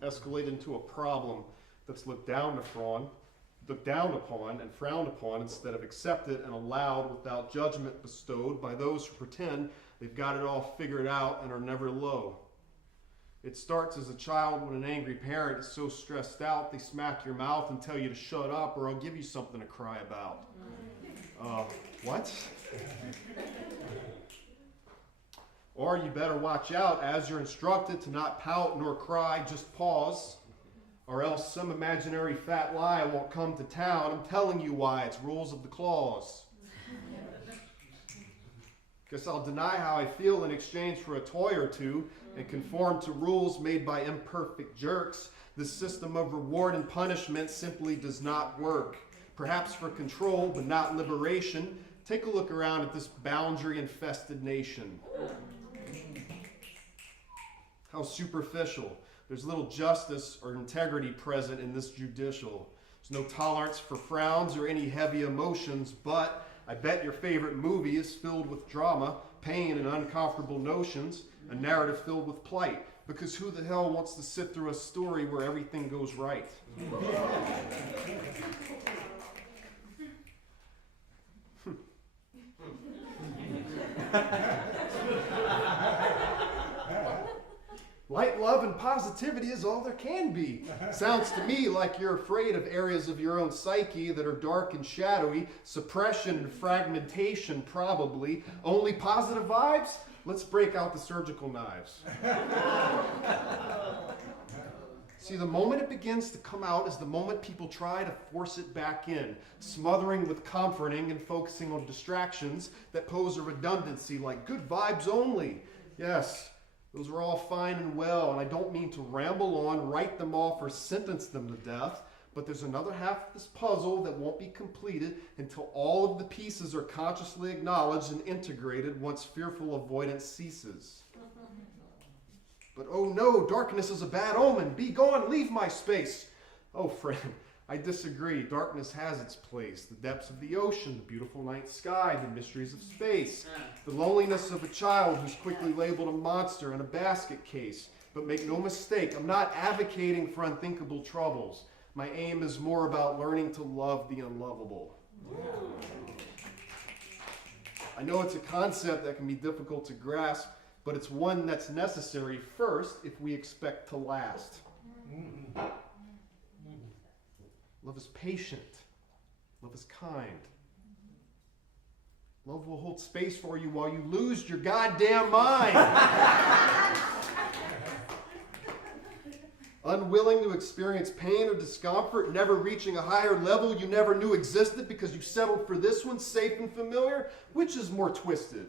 Escalate into a problem that's looked down upon and frowned upon instead of accepted and allowed without judgment bestowed by those who pretend they've got it all figured out and are never low. It starts as a child when an angry parent is so stressed out they smack your mouth and tell you to shut up or I'll give you something to cry about. What? Or you better watch out as you're instructed to not pout nor cry, just pause. Or else some imaginary fat lie won't come to town. I'm telling you why, it's rules of the clause. Guess I'll deny how I feel in exchange for a toy or two and conform to rules made by imperfect jerks. This system of reward and punishment simply does not work. Perhaps for control, but not liberation. Take a look around at this boundary-infested nation. How superficial. There's little justice or integrity present in this judicial. There's no tolerance for frowns or any heavy emotions, but I bet your favorite movie is filled with drama, pain, and uncomfortable notions, a narrative filled with plight. Because who the hell wants to sit through a story where everything goes right? Light, love, and positivity is all there can be. Sounds to me like you're afraid of areas of your own psyche that are dark and shadowy. Suppression and fragmentation, probably. Only positive vibes? Let's break out the surgical knives. See, the moment it begins to come out is the moment people try to force it back in, smothering with comforting and focusing on distractions that pose a redundancy like good vibes only. Yes. Those are all fine and well, and I don't mean to ramble on, write them off, or sentence them to death, but there's another half of this puzzle that won't be completed until all of the pieces are consciously acknowledged and integrated once fearful avoidance ceases. But oh no, darkness is a bad omen. Be gone, leave my space. Oh friend, I disagree. Darkness has its place. The depths of the ocean, the beautiful night sky, the mysteries of space, the loneliness of a child who's quickly labeled a monster in a basket case. But make no mistake, I'm not advocating for unthinkable troubles. My aim is more about learning to love the unlovable. I know it's a concept that can be difficult to grasp, but it's one that's necessary first if we expect to last. Love is patient. Love is kind. Love will hold space for you while you lose your goddamn mind. Unwilling to experience pain or discomfort, never reaching a higher level you never knew existed because you settled for this one, safe and familiar. Which is more twisted?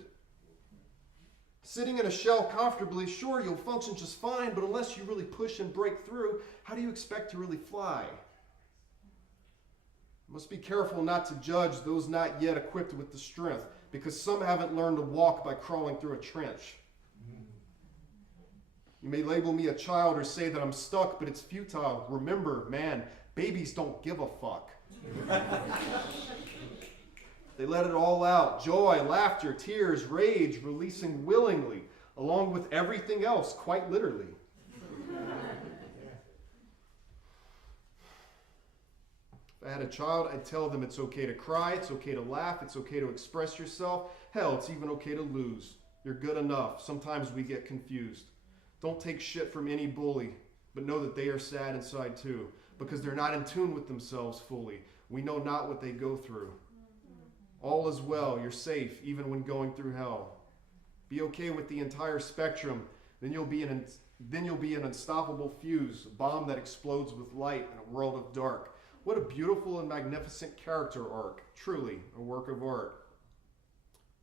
Sitting in a shell comfortably, sure, you'll function just fine, but unless you really push and break through, how do you expect to really fly? You must be careful not to judge those not yet equipped with the strength, because some haven't learned to walk by crawling through a trench. You may label me a child or say that I'm stuck, but it's futile. Remember, man, babies don't give a fuck. They let it all out. Joy, laughter, tears, rage, releasing willingly, along with everything else, quite literally. If I had a child, I'd tell them it's okay to cry, it's okay to laugh, it's okay to express yourself. Hell, it's even okay to lose. You're good enough. Sometimes we get confused. Don't take shit from any bully, but know that they are sad inside too, because they're not in tune with themselves fully. We know not what they go through. All is well. You're safe, even when going through hell. Be okay with the entire spectrum. Then you'll be an unstoppable fuse, a bomb that explodes with light in a world of dark. What a beautiful and magnificent character arc. Truly, a work of art.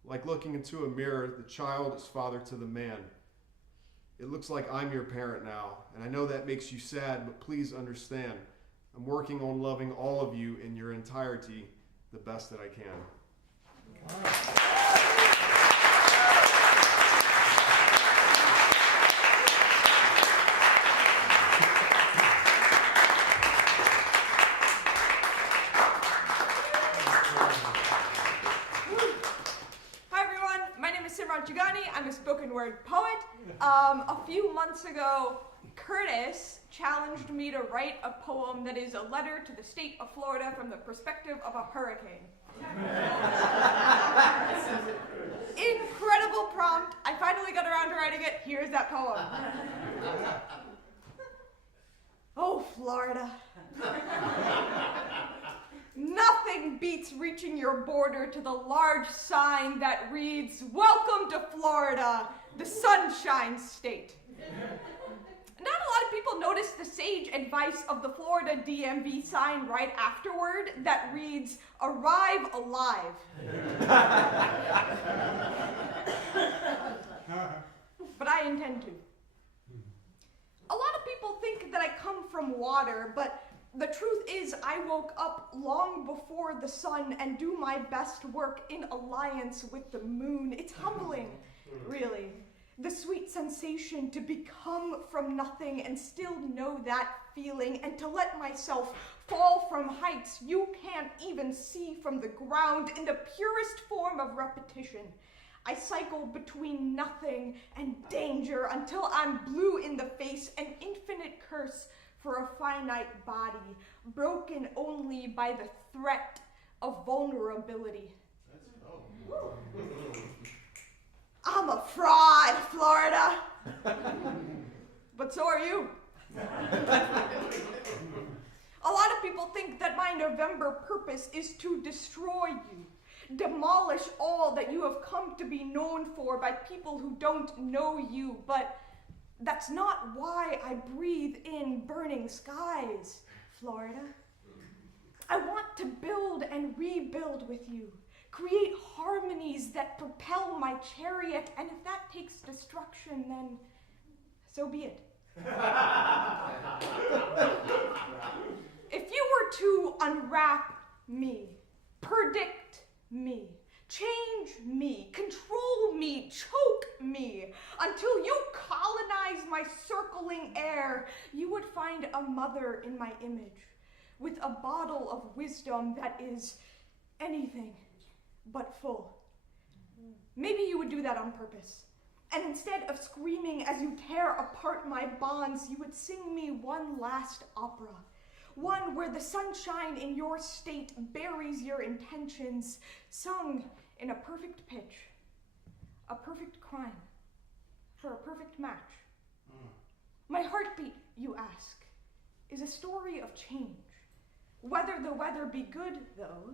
Like looking into a mirror, the child is father to the man. It looks like I'm your parent now, and I know that makes you sad, but please understand, I'm working on loving all of you in your entirety the best that I can. Hi everyone, my name is Simran Chugani. I'm a spoken word poet. A few months ago, Curtis challenged me to write a poem that is a letter to the state of Florida from the perspective of a hurricane. Incredible prompt. I finally got around to writing it. Here's that poem. Oh, Florida. Nothing beats reaching your border to the large sign that reads, "Welcome to Florida, the Sunshine State." Not a lot of people notice the sage advice of the Florida DMV sign right afterward that reads, "Arrive alive." But I intend to. A lot of people think that I come from water, but the truth is I woke up long before the sun and do my best work in alliance with the moon. It's humbling, really. The sweet sensation to become from nothing and still know that feeling, and to let myself fall from heights you can't even see from the ground in the purest form of repetition. I cycle between nothing and danger until I'm blue in the face, an infinite curse for a finite body, broken only by the threat of vulnerability. I'm a fraud, Florida. But so are you. A lot of people think that my November purpose is to destroy you, demolish all that you have come to be known for by people who don't know you, but that's not why I breathe in burning skies, Florida. I want to build and rebuild with you, create harmonies that propel my chariot, and if that takes destruction, then so be it. If you were to unwrap me, predict me, change me, control me, choke me, until you colonize my circling air, you would find a mother in my image, with a bottle of wisdom that is anything but full. Maybe you would do that on purpose. And instead of screaming as you tear apart my bonds, you would sing me one last opera. One where the sunshine in your state buries your intentions, sung in a perfect pitch, a perfect crime, for a perfect match. My heartbeat, you ask, is a story of change. Whether the weather be good, though,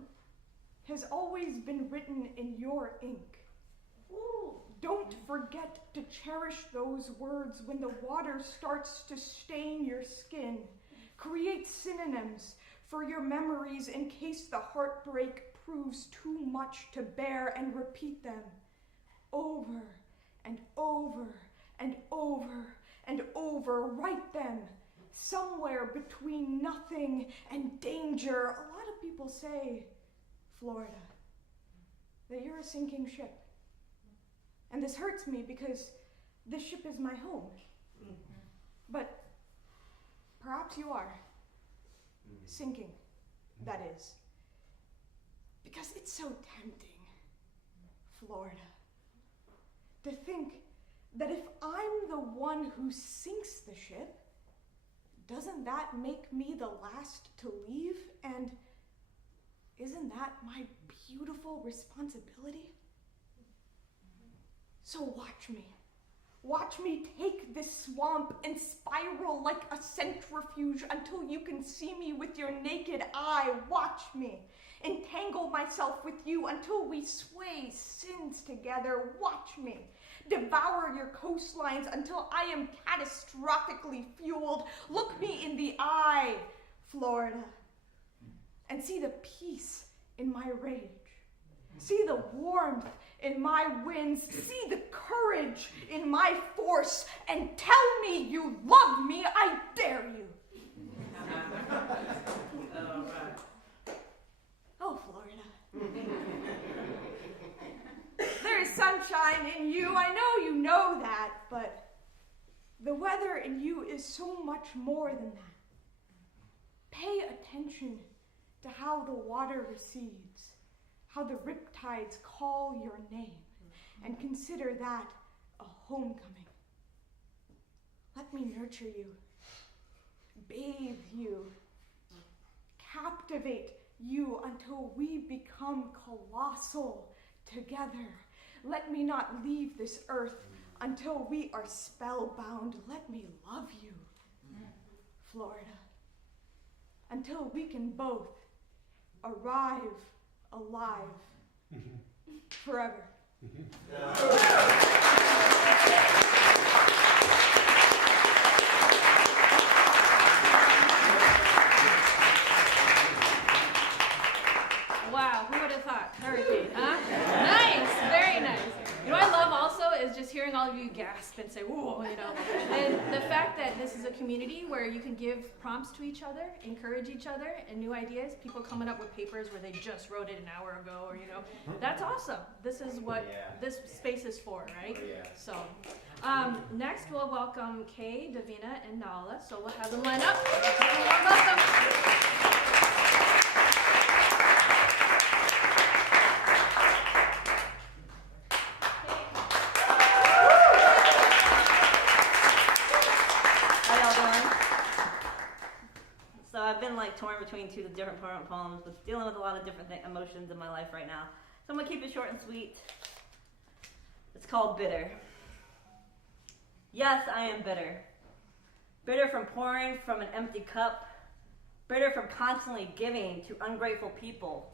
has always been written in your ink. Ooh. Don't forget to cherish those words when the water starts to stain your skin. Create synonyms for your memories in case the heartbreak proves too much to bear, and repeat them over and over and over and over. Write them somewhere between nothing and danger. A lot of people say, Florida, that you're a sinking ship. And this hurts me because this ship is my home. But perhaps you are sinking, that is. Because it's so tempting, Florida, to think that if I'm the one who sinks the ship, doesn't that make me the last to leave? And isn't that my beautiful responsibility? So watch me. Watch me take this swamp and spiral like a centrifuge until you can see me with your naked eye. Watch me entangle myself with you until we sway sins together. Watch me devour your coastlines until I am catastrophically fueled. Look me in the eye, Florida, and see the peace in my rage. See the warmth in my winds. See the courage in my force. And tell me you love me, I dare you. Oh, Florida. There is sunshine in you. I know you know that, but the weather in you is so much more than that. Pay attention to how the water recedes, how the riptides call your name, and consider that a homecoming. Let me nurture you, bathe you, captivate you until we become colossal together. Let me not leave this earth until we are spellbound. Let me love you, Florida, until we can both arrive alive forever. Wow, who would have thought? Hurricane, huh? Nice, very nice. You know what I love also is just hearing all of you gasp and say, whoa, you know. And the fact that this is a community where you can give prompts to each other, encourage each other, and new ideas. People coming up with papers where they just wrote it an hour ago, or, you know. That's awesome. This is what this space is for, right? So, next we'll welcome Kay, Davina, and Nala. So we'll have them line up. Welcome. I've been like torn between two different poems, but dealing with a lot of different emotions in my life right now. So I'm gonna keep it short and sweet. It's called Bitter. Yes, I am bitter. Bitter from pouring from an empty cup. Bitter from constantly giving to ungrateful people.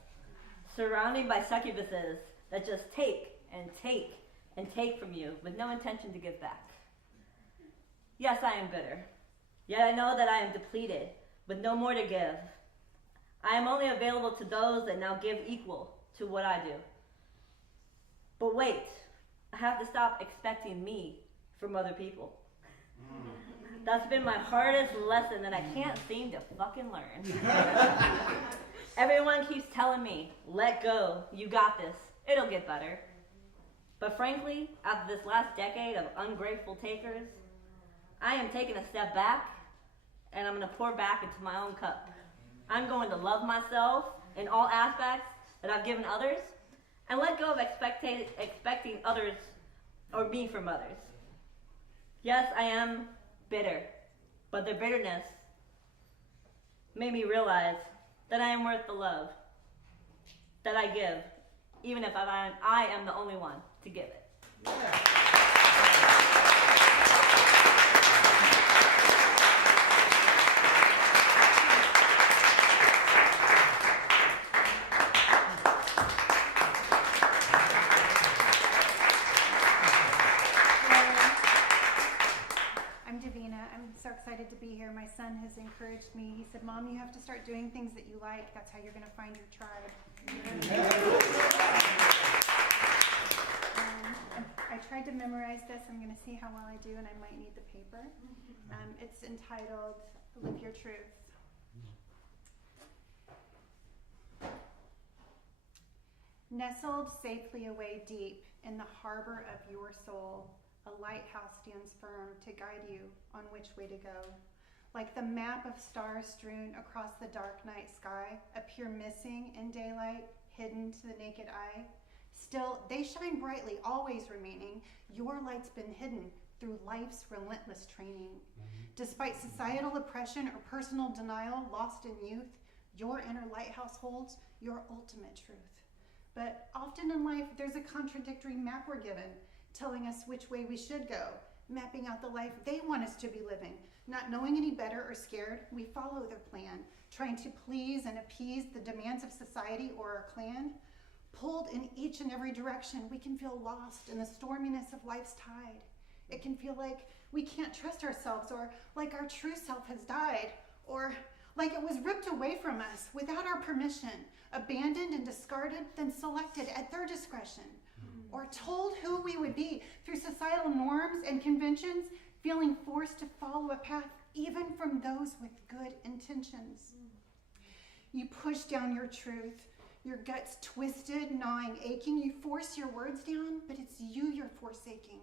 Surrounded by succubuses that just take and take and take from you with no intention to give back. Yes, I am bitter. Yet I know that I am depleted, with no more to give. I am only available to those that now give equal to what I do. But wait, I have to stop expecting me from other people. That's been my hardest lesson that I can't seem to fucking learn. Everyone keeps telling me, let go, you got this, it'll get better. But frankly, after this last decade of ungrateful takers, I am taking a step back and I'm going to pour back into my own cup. I'm going to love myself in all aspects that I've given others and let go of expecting others or me from others. Yes, I am bitter, but the bitterness made me realize that I am worth the love that I give, even if I am the only one to give it. Yeah. I'm so excited to be here. My son has encouraged me. He said, Mom, you have to start doing things that you like. That's how you're going to find your tribe. I tried to memorize this. I'm going to see how well I do, and I might need the paper. It's entitled, Live Your Truth. Nestled safely away deep in the harbor of your soul, a lighthouse stands firm to guide you on which way to go. Like the map of stars strewn across the dark night sky, appear missing in daylight, hidden to the naked eye. Still, they shine brightly, always remaining. Your light's been hidden through life's relentless training. Despite societal oppression or personal denial lost in youth, your inner lighthouse holds your ultimate truth. But often in life, there's a contradictory map we're given, telling us which way we should go, mapping out the life they want us to be living. Not knowing any better or scared, we follow their plan, trying to please and appease the demands of society or our clan. Pulled in each and every direction, we can feel lost in the storminess of life's tide. It can feel like we can't trust ourselves, or like our true self has died, or like it was ripped away from us without our permission, abandoned and discarded, then selected at their discretion, or told who we would be through societal norms and conventions, feeling forced to follow a path even from those with good intentions. You push down your truth, your guts twisted, gnawing, aching. You force your words down, but it's you you're forsaking.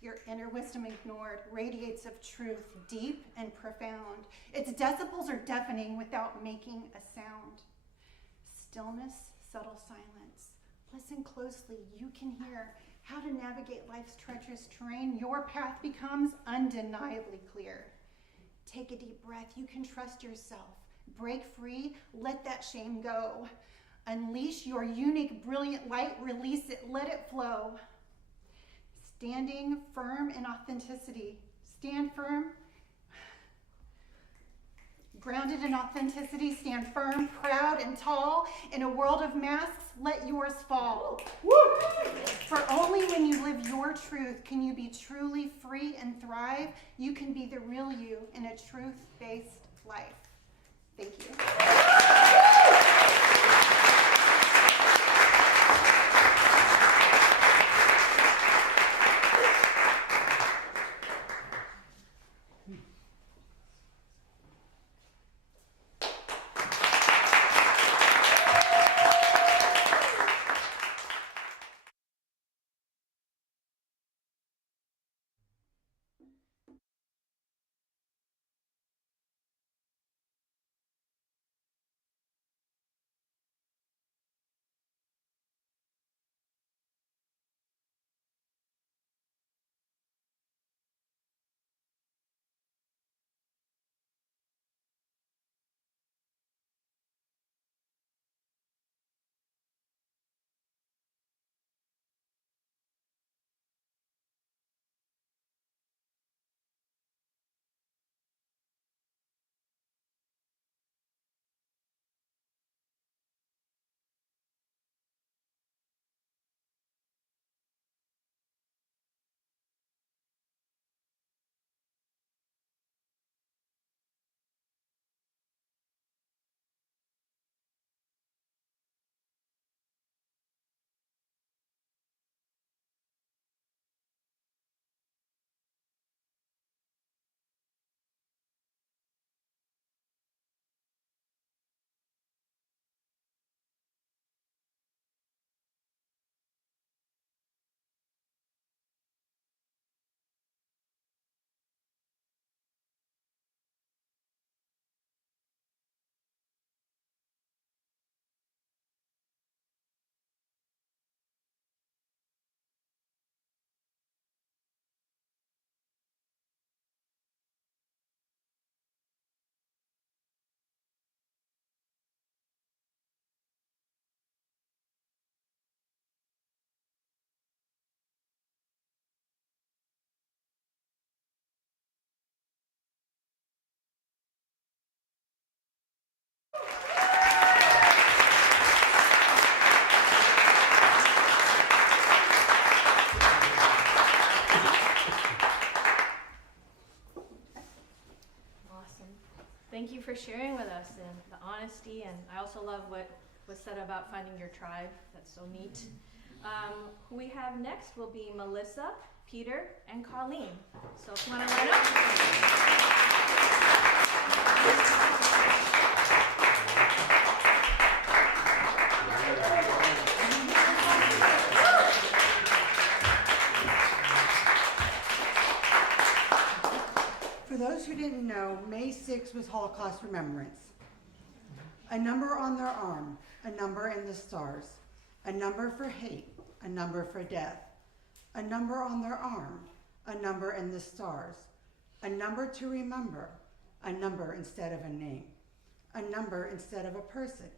Your inner wisdom ignored radiates of truth, deep and profound. Its decibels are deafening without making a sound. Stillness, subtle silence. Listen closely. You can hear how to navigate life's treacherous terrain. Your path becomes undeniably clear. Take a deep breath. You can trust yourself. Break free. Let that shame go. Unleash your unique, brilliant light. Release it. Let it flow. Standing firm in authenticity. Stand firm. Grounded in authenticity, stand firm, proud and tall. In a world of masks, let yours fall. For only when you live your truth can you be truly free and thrive. You can be the real you in a truth-based life. Thank you. for sharing with us and the honesty, and I also love what was said about finding your tribe. That's so neat. Who we have next will be Melissa, Peter, and Colleen. So if you want to line up. For those who didn't know, May 6th was Holocaust Remembrance. A number on their arm, a number in the stars, a number for hate, a number for death, a number on their arm, a number in the stars, a number to remember, a number instead of a name, a number instead of a person,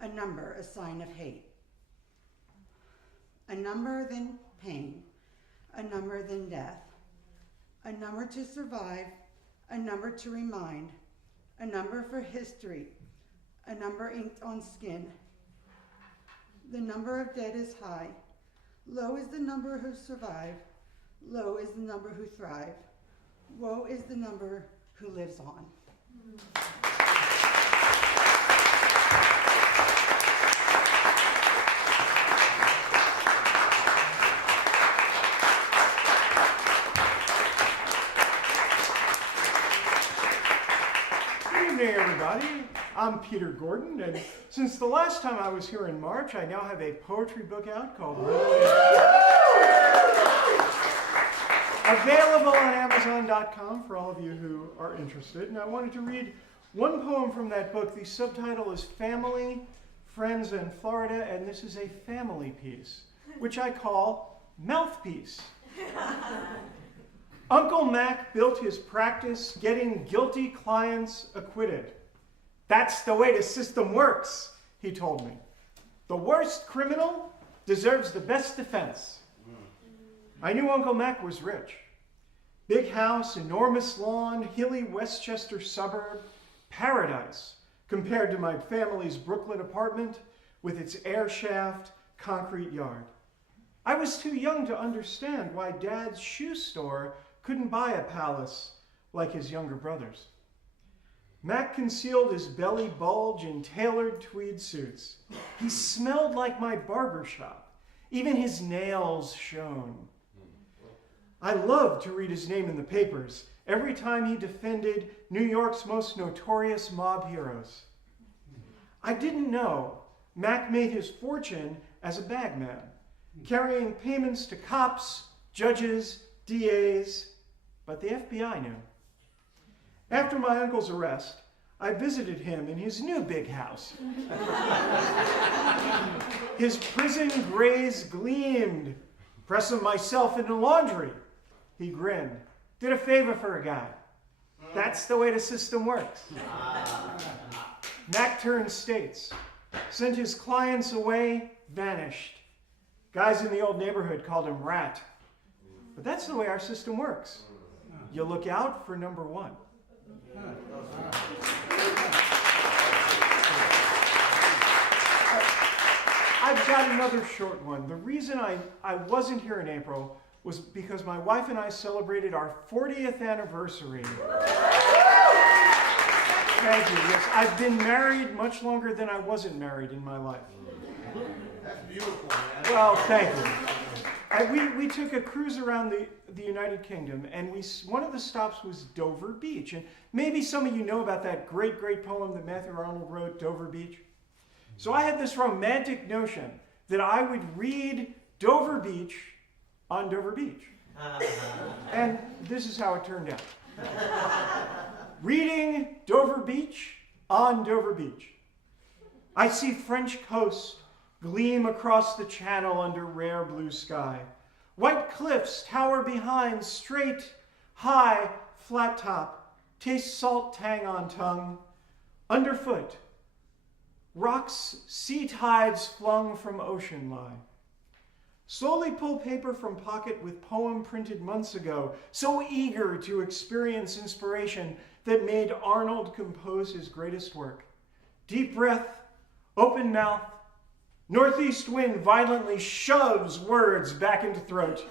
a number, a sign of hate. A number then pain, a number then death, a number to survive, a number to remind, a number for history, a number inked on skin. The number of dead is high. Low is the number who survive. Low is the number who thrive. Woe is the number who lives on. Good evening, everybody. I'm Peter Gordon, and since the last time I was here in March, I now have a poetry book out called available on Amazon.com for all of you who are interested. And I wanted to read one poem from that book. The subtitle is Family, Friends, and Florida, and this is a family piece, which I call Mouthpiece. Uncle Mac built his practice getting guilty clients acquitted. That's the way the system works, he told me. The worst criminal deserves the best defense. I knew Uncle Mac was rich. Big house, enormous lawn, hilly Westchester suburb, paradise compared to my family's Brooklyn apartment with its air shaft, concrete yard. I was too young to understand why Dad's shoe store couldn't buy a palace like his younger brothers. Mac concealed his belly bulge in tailored tweed suits. He smelled like my barber shop. Even his nails shone. I loved to read his name in the papers every time he defended New York's most notorious mob heroes. I didn't know Mac made his fortune as a bagman, carrying payments to cops, judges, DAs, but the FBI knew. After my uncle's arrest, I visited him in his new big house. His prison grays gleamed. Pressing myself in the laundry, he grinned. Did a favor for a guy. That's the way the system works. Mac turned states, sent his clients away, vanished. Guys in the old neighborhood called him Rat. But that's the way our system works. You look out for number one. I've got another short one. The reason I wasn't here in April was because my wife and I celebrated our 40th anniversary. Thank you. Yes, I've been married much longer than I wasn't married in my life. That's beautiful, man. Well, thank you. We took a cruise around the United Kingdom, and one of the stops was Dover Beach. And maybe some of you know about that great, great poem that Matthew Arnold wrote, Dover Beach. So I had this romantic notion that I would read Dover Beach on Dover Beach. And this is how it turned out. Reading Dover Beach on Dover Beach. I see French coast gleam across the channel under rare blue sky. White cliffs tower behind, straight, high, flat top, taste salt tang on tongue. Underfoot, rocks, sea tides flung from ocean lie. Slowly pull paper from pocket with poem printed months ago, so eager to experience inspiration that made Arnold compose his greatest work. Deep breath, open mouth, northeast wind violently shoves words back into throat.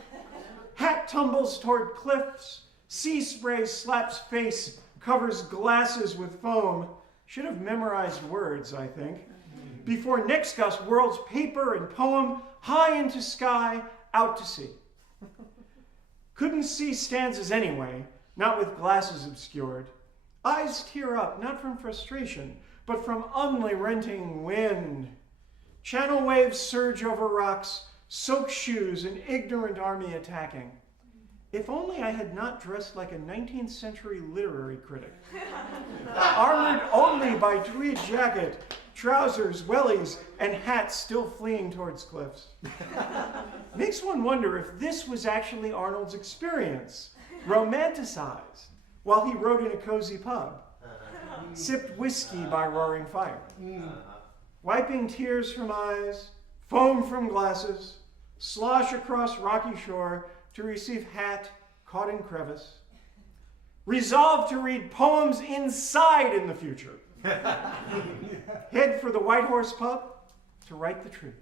Hat tumbles toward cliffs, sea spray slaps face, covers glasses with foam. Should have memorized words, I think. Before Nick's Gus whirls paper and poem high into sky, out to sea. Couldn't see stanzas anyway, not with glasses obscured. Eyes tear up, not from frustration, but from unrelenting wind. Channel waves surge over rocks, soak shoes, an ignorant army attacking. If only I had not dressed like a 19th century literary critic. Armored only by tweed jacket, trousers, wellies, and hats still fleeing towards cliffs. Makes one wonder if this was actually Arnold's experience, romanticized, while he wrote in a cozy pub, sipped whiskey by roaring fire, wiping tears from eyes, foam from glasses, slosh across rocky shore to receive hat caught in crevice, resolved to read poems inside in the future, head for the White Horse Pub to write the truth.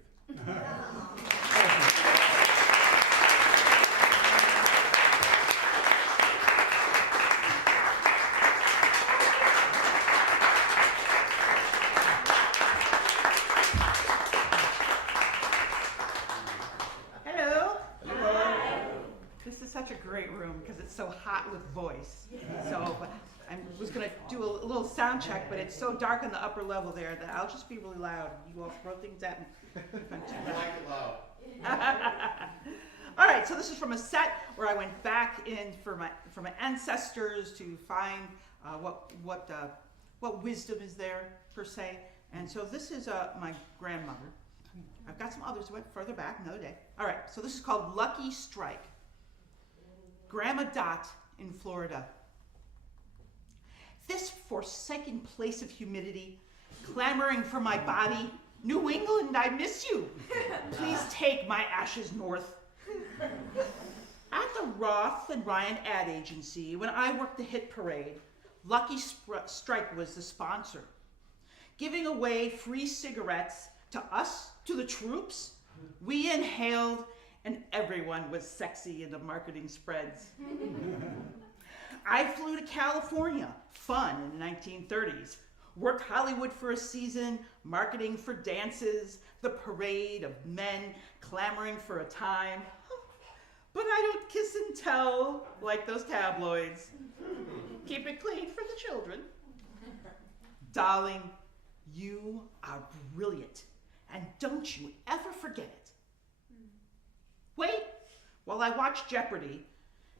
Great room because it's so hot with voice. So I was going to do a little sound check, but it's so dark on the upper level there that I'll just be really loud. You all throw things at me. I like it loud. All right, so this is from a set where I went back in for my ancestors to find what wisdom is there per se. And so this is my grandmother. I've got some others that went further back another day. All right, so this is called Lucky Strike. Grandma Dot in Florida. This forsaken place of humidity, clamoring for my body. New England, I miss you. Please take my ashes north. At the Roth and Ryan ad agency, when I worked the hit parade, Lucky Strike was the sponsor, giving away free cigarettes to us, to the troops. We inhaled, and everyone was sexy in the marketing spreads. I flew to California, fun in the 1930s, worked Hollywood for a season, marketing for dances, the parade of men clamoring for a time. But I don't kiss and tell like those tabloids. Keep it clean for the children. Darling, you are brilliant, and don't you ever forget it. Wait while I watch Jeopardy,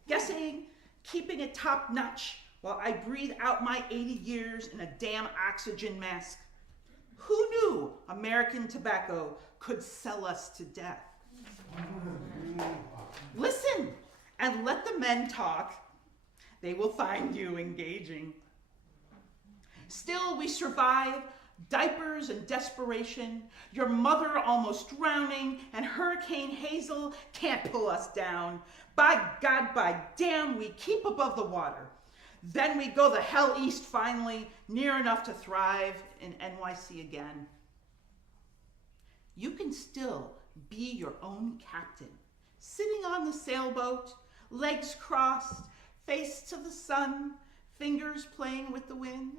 guessing, keeping it top notch while I breathe out my 80 years in a damn oxygen mask. Who knew American tobacco could sell us to death? Listen and let the men talk. They will find you engaging. Still we survive, diapers and desperation, your mother almost drowning, and Hurricane Hazel can't pull us down. By God, by damn, we keep above the water. Then we go the hell east finally, near enough to thrive in NYC again. You can still be your own captain, sitting on the sailboat, legs crossed, face to the sun, fingers playing with the wind.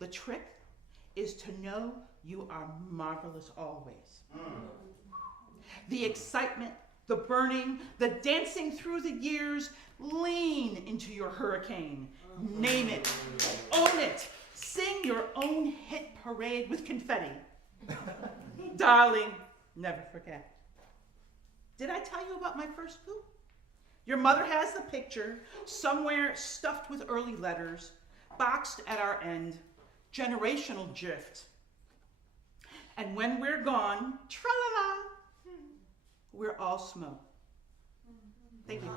The trick is to know you are marvelous always. The excitement, the burning, the dancing through the years, lean into your hurricane. Name it, own it, sing your own hit parade with confetti. Darling, never forget. Did I tell you about my first poop? Your mother has the picture, somewhere stuffed with early letters, boxed at our end. Generational gift. And when we're gone, tra-la-la, we're all smoke. Thank you.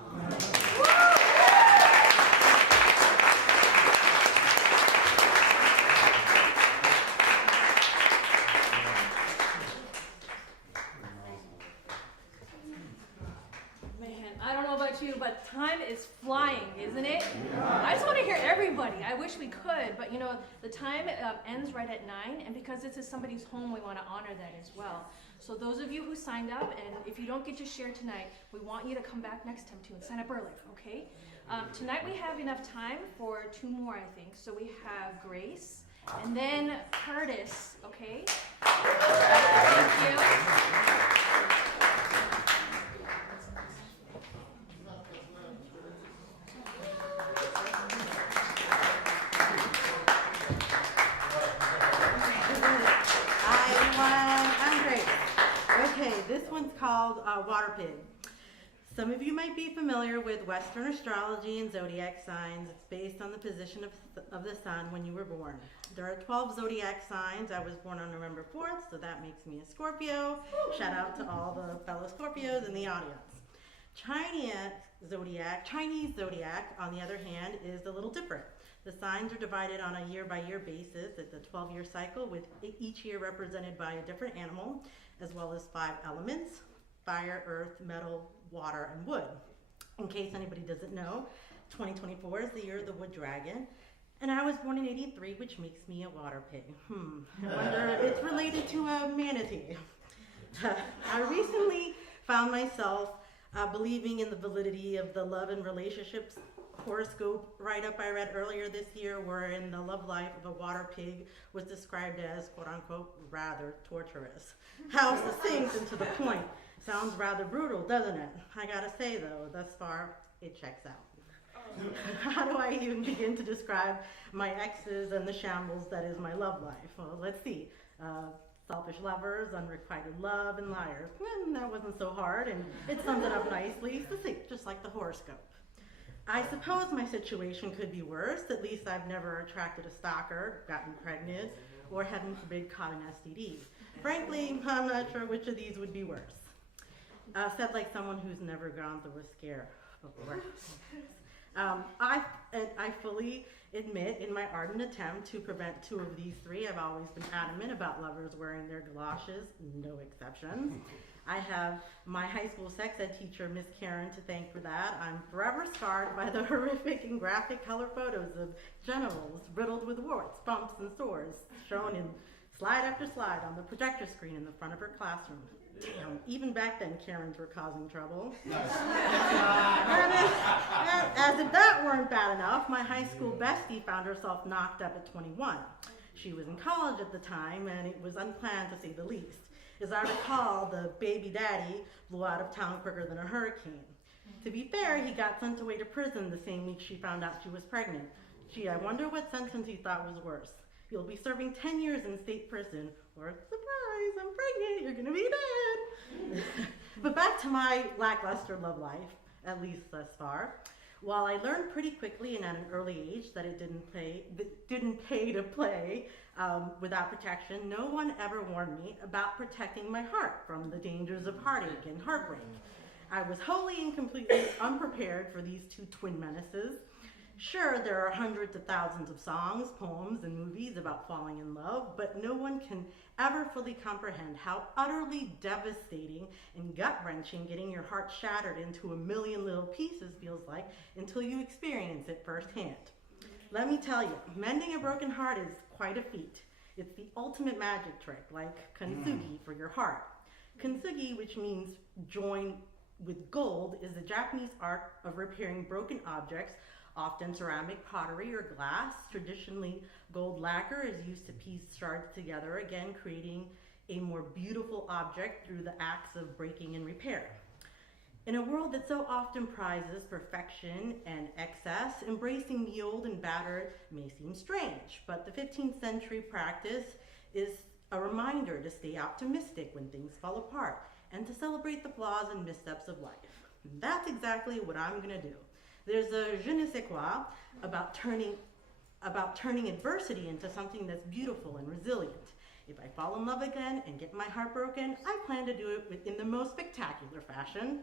Man, I don't know about about you, but time is flying, isn't it? I just want to hear everybody. I wish we could, but you know, the time ends right at 9, and because this is somebody's home, we want to honor that as well. So those of you who signed up, and if you don't get to share tonight, we want you to come back next time too and sign up early, okay? Tonight we have enough time for 2 more, I think. So we have Grace, and then Curtis, okay? Thank you. I'm Grace. Okay, this one's called Water Pig. Some of you might be familiar with Western astrology and zodiac signs. It's based on the position of the sun when you were born. There are 12 zodiac signs. I was born on November 4th, so that makes me a Scorpio. Shout out to all the fellow Scorpios in the audience. Chinese zodiac, on the other hand, is a little different. The signs are divided on a year-by-year basis. It's a 12-year cycle with each year represented by a different animal, as well as 5 elements: fire, earth, metal, water, and wood. In case anybody doesn't know, 2024 is the year of the wood dragon, and I was born in '83, which makes me a water pig. I wonder if it's related to a manatee. I recently found myself believing in the validity of the love and relationships horoscope write-up I read earlier this year, wherein the love life of a water pig was described as, quote-unquote, rather torturous. How succinct and to the point. Sounds rather brutal, doesn't it? I gotta say, though, thus far, it checks out. How do I even begin to describe my exes and the shambles that is my love life? Well, let's see. Selfish lovers, unrequited love, and liars. That wasn't so hard, and it sums it up nicely, succinct, just like the horoscope. I suppose my situation could be worse. At least I've never attracted a stalker, gotten pregnant, or heaven forbid caught an STD. Frankly, I'm not sure which of these would be worse. Said like someone who's never gone through a scare before. I fully admit, in my ardent attempt to prevent 2 of these 3, I've always been adamant about lovers wearing their galoshes, no exceptions. I have my high school sex ed teacher, Miss Karen, to thank for that. I'm forever scarred by the horrific and graphic color photos of genitals riddled with warts, bumps, and sores shown in slide after slide on the projector screen in the front of her classroom. Damn, even back then, Karens were causing trouble. As if that weren't bad enough, my high school bestie found herself knocked up at 21. She was in college at the time, and it was unplanned to say the least. As I recall, the baby daddy blew out of town quicker than a hurricane. To be fair, he got sent away to prison the same week she found out she was pregnant. Gee, I wonder what sentence he thought was worse. You'll be serving 10 years in state prison, or surprise, I'm pregnant, you're gonna be dead. But back to my lackluster love life, at least thus far. While I learned pretty quickly and at an early age that it didn't pay to play without protection, no one ever warned me about protecting my heart from the dangers of heartache and heartbreak. I was wholly and completely unprepared for these 2 twin menaces. Sure, there are hundreds of thousands of songs, poems, and movies about falling in love, but no one can ever fully comprehend how utterly devastating and gut-wrenching getting your heart shattered into a million little pieces feels like until you experience it firsthand. Let me tell you, mending a broken heart is quite a feat. It's the ultimate magic trick, like kintsugi for your heart. Kintsugi, which means join with gold, is the Japanese art of repairing broken objects, often ceramic, pottery, or glass. Traditionally, gold lacquer is used to piece shards together, again creating a more beautiful object through the acts of breaking and repair. In a world that so often prizes perfection and excess, embracing the old and battered may seem strange, but the 15th century practice is a reminder to stay optimistic when things fall apart and to celebrate the flaws and missteps of life. And that's exactly what I'm gonna do. There's a je ne sais quoi about turning adversity into something that's beautiful and resilient. If I fall in love again and get my heart broken, I plan to do it in the most spectacular fashion.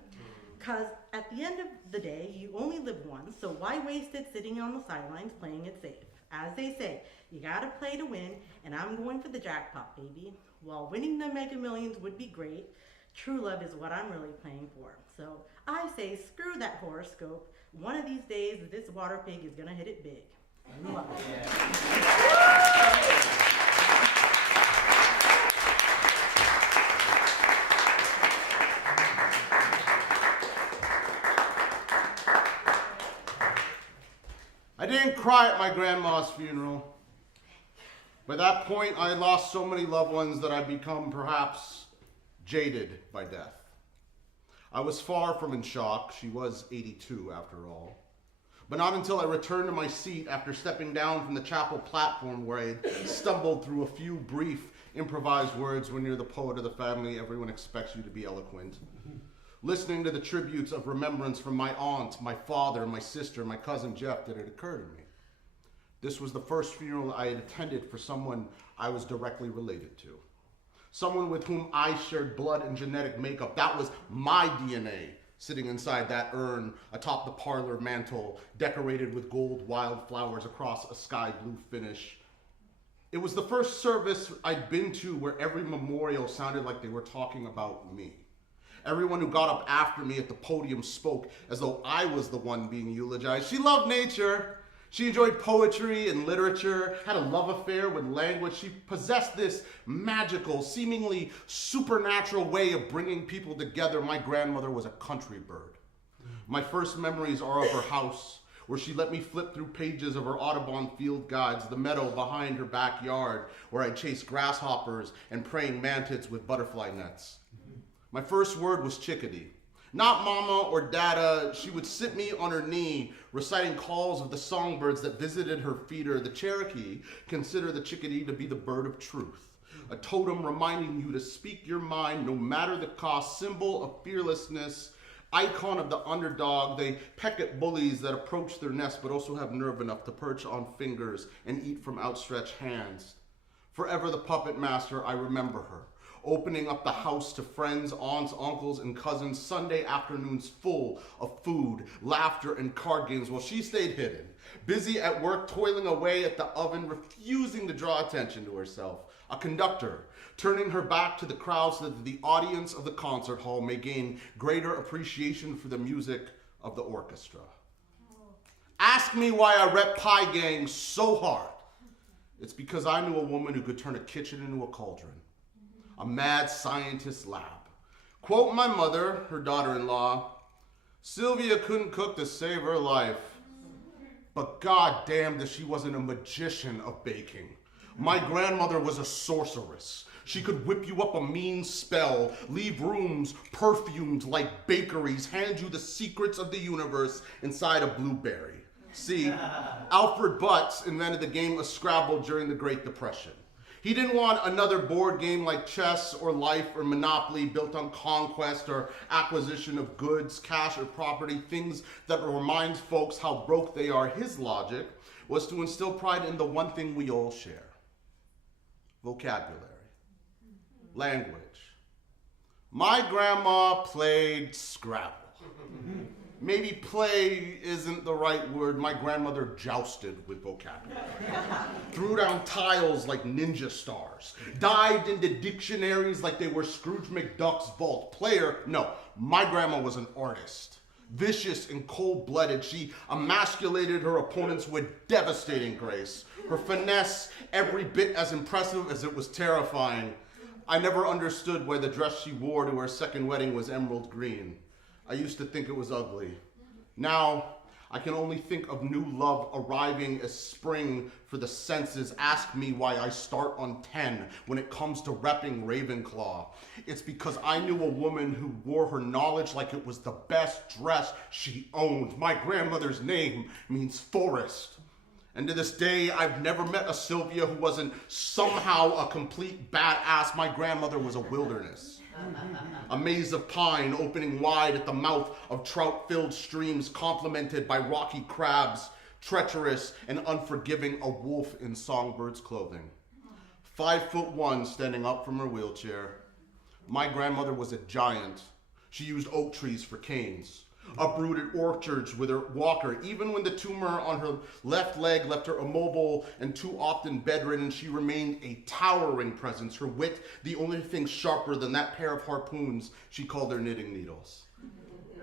Because at the end of the day, you only live once, so why waste it sitting on the sidelines playing it safe? As they say, you gotta play to win, and I'm going for the jackpot, baby. While winning the Mega Millions would be great, True love is what I'm really playing for. So I say, screw that horoscope. One of these days, this water pig is gonna hit it big. Mwah. I didn't cry at my grandma's funeral. By that point, I had lost so many loved ones that I'd become perhaps jaded by death. I was far from in shock. She was 82 after all. But not until I returned to my seat after stepping down from the chapel platform where I had stumbled through a few brief improvised words when you're the poet of the family, everyone expects you to be eloquent. Listening to the tributes of remembrance from my aunt, my father, my sister, my cousin Jeff, that had occurred to me. This was the first funeral I had attended for someone I was directly related to. Someone with whom I shared blood and genetic makeup. That was my DNA sitting inside that urn atop the parlor mantle, decorated with gold wildflowers across a sky blue finish. It was the first service I'd been to where every memorial sounded like they were talking about me. Everyone who got up after me at the podium spoke as though I was the one being eulogized. She loved nature. She enjoyed poetry and literature, had a love affair with language. She possessed this magical, seemingly supernatural way of bringing people together. My grandmother was a country bird. My first memories are of her house, where she let me flip through pages of her Audubon field guides, the meadow behind her backyard, where I chased grasshoppers and praying mantids with butterfly nets. My first word was chickadee. Not mama or dada. She would sit me on her knee, reciting calls of the songbirds that visited her feeder. The Cherokee consider the chickadee to be the bird of truth, a totem reminding you to speak your mind no matter the cost, symbol of fearlessness, icon of the underdog. They peck at bullies that approach their nest but also have nerve enough to perch on fingers and eat from outstretched hands. Forever the puppet master, I remember her. Opening up the house to friends, aunts, uncles, and cousins, Sunday afternoons full of food, laughter, and card games while she stayed hidden, busy at work, toiling away at the oven, refusing to draw attention to herself. A conductor, turning her back to the crowd so that the audience of the concert hall may gain greater appreciation for the music of the orchestra. Ask me why I rep Pie Gang so hard. It's because I knew a woman who could turn a kitchen into a cauldron. A mad scientist lab. Quote my mother, her daughter-in-law, Sylvia couldn't cook to save her life, but goddamn that she wasn't a magician of baking. My grandmother was a sorceress. She could whip you up a mean spell, leave rooms perfumed like bakeries, hand you the secrets of the universe inside a blueberry. See, Alfred Butts invented the game of Scrabble during the Great Depression. He didn't want another board game like chess or life or Monopoly built on conquest or acquisition of goods, cash, or property, things that remind folks how broke they are. His logic was to instill pride in the one thing we all share: vocabulary, language. My grandma played Scrabble. Maybe play isn't the right word. My grandmother jousted with vocabulary. Threw down tiles like ninja stars. Dived into dictionaries like they were Scrooge McDuck's vault. Player, no, my grandma was an artist. Vicious and cold-blooded, she emasculated her opponents with devastating grace. Her finesse, every bit as impressive as it was terrifying. I never understood why the dress she wore to her second wedding was emerald green. I used to think it was ugly. Now, I can only think of new love arriving as spring for the senses. Ask me why I start on 10 when it comes to repping Ravenclaw. It's because I knew a woman who wore her knowledge like it was the best dress she owned. My grandmother's name means forest. And to this day, I've never met a Sylvia who wasn't somehow a complete badass. My grandmother was a wilderness. A maze of pine opening wide at the mouth of trout-filled streams, complemented by rocky crabs, treacherous and unforgiving, a wolf in songbird's clothing. 5'1", standing up from her wheelchair. My grandmother was a giant. She used oak trees for canes. uprooted orchards with her walker. Even when the tumor on her left leg left her immobile and too often bedridden, she remained a towering presence. Her wit, the only thing sharper than that pair of harpoons she called her knitting needles.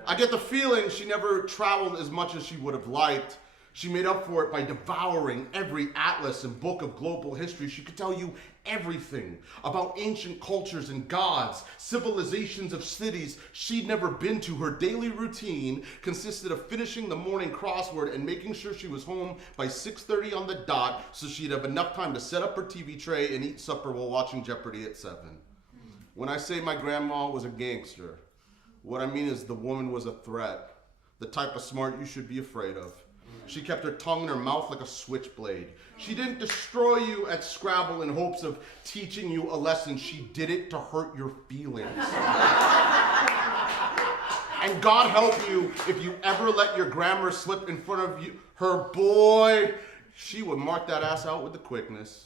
I get the feeling she never traveled as much as she would have liked. She made up for it by devouring every atlas and book of global history. She could tell you everything about ancient cultures and gods, civilizations of cities she'd never been to. Her daily routine consisted of finishing the morning crossword and making sure she was home by 6:30 on the dot so she'd have enough time to set up her TV tray and eat supper while watching Jeopardy at 7. When I say my grandma was a gangster, what I mean is the woman was a threat, the type of smart you should be afraid of. She kept her tongue in her mouth like a switchblade. She didn't destroy you at Scrabble in hopes of teaching you a lesson. She did it to hurt your feelings. And God help you if you ever let your grammar slip in front of you. Her boy, she would mark that ass out with the quickness.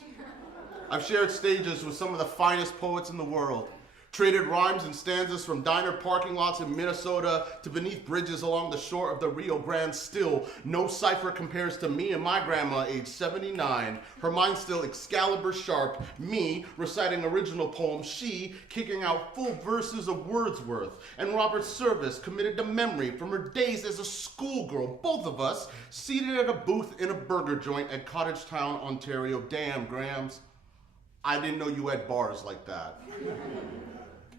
I've shared stages with some of the finest poets in the world. Traded rhymes and stanzas from diner parking lots in Minnesota to beneath bridges along the shore of the Rio Grande. Still, no cipher compares to me and my grandma, age 79. Her mind still Excalibur sharp. Me reciting original poems. She kicking out full verses of Wordsworth and Robert Service committed to memory from her days as a schoolgirl. Both of us seated at a booth in a burger joint at Cottage Town, Ontario. Damn, Grams, I didn't know you had bars like that.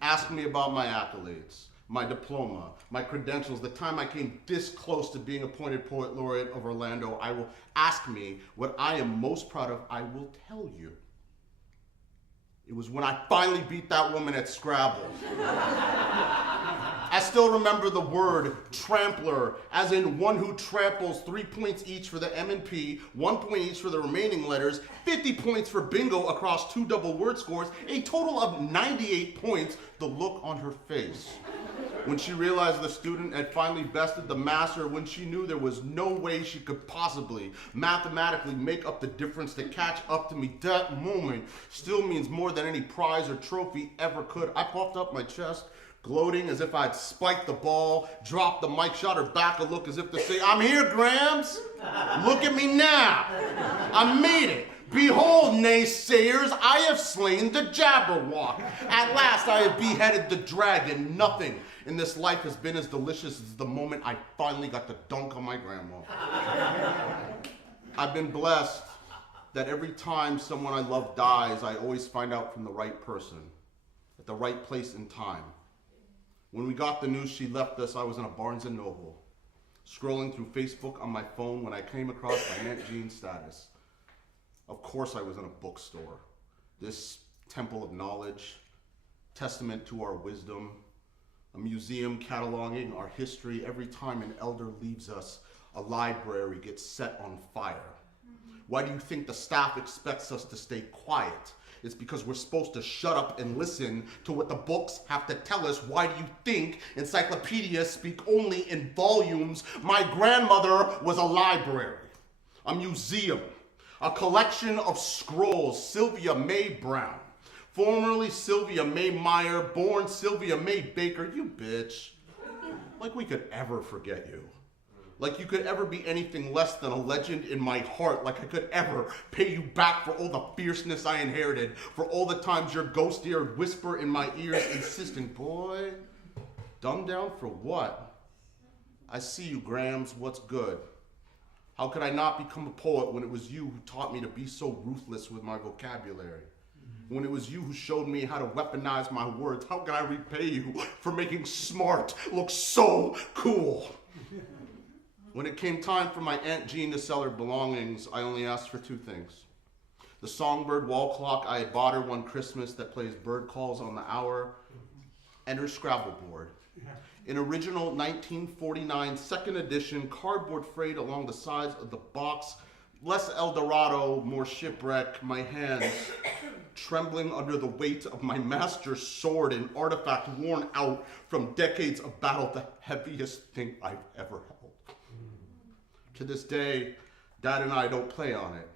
Ask me about my accolades, my diploma, my credentials, the time I came this close to being appointed Poet Laureate of Orlando. I will ask me what I am most proud of. I will tell you. It was when I finally beat that woman at Scrabble. I still remember the word trampler, as in one who tramples, 3 points each for the M and P, 1 point each for the remaining letters, 50 points for bingo across 2 double word scores, a total of 98 points. The look on her face when she realized the student had finally bested the master, when she knew there was no way she could possibly mathematically make up the difference to catch up to me. That moment still means more than any prize or trophy ever could. I puffed up my chest, gloating as if I'd spiked the ball, dropped the mic, shot her back a look as if to say, I'm here, Grams. Look at me now. I made it. Behold, naysayers, I have slain the Jabberwock. At last I have beheaded the dragon. Nothing in this life has been as delicious as the moment I finally got to dunk on my grandma. I've been blessed that every time someone I love dies, I always find out from the right person, at the right place and time. When we got the news she left us, I was in a Barnes & Noble, scrolling through Facebook on my phone when I came across my Aunt Jean's status. Of course I was in a bookstore, this temple of knowledge, testament to our wisdom, a museum cataloging our history. Every time an elder leaves us, a library gets set on fire. Why do you think the staff expects us to stay quiet? It's because we're supposed to shut up and listen to what the books have to tell us. Why do you think encyclopedias speak only in volumes? My grandmother was a library, a museum, a collection of scrolls. Sylvia May Brown, formerly Sylvia May Meyer, born Sylvia May Baker. You bitch. Like we could ever forget you. Like you could ever be anything less than a legend in my heart. Like I could ever pay you back for all the fierceness I inherited, for all the times your ghost-eared whisper in my ears insisting, boy, dumb down for what? I see you, Grams, what's good? How could I not become a poet when it was you who taught me to be so ruthless with my vocabulary? When it was you who showed me how to weaponize my words, how can I repay you for making smart look so cool? When it came time for my Aunt Jean to sell her belongings, I only asked for 2 things. The songbird wall clock I had bought her one Christmas that plays bird calls on the hour, and her Scrabble board. An original 1949 second edition, cardboard frayed along the sides of the box. Less El Dorado, more shipwreck, my hands trembling under the weight of my master's sword, an artifact worn out from decades of battle, the heaviest thing I've ever held. To this day, Dad and I don't play on it.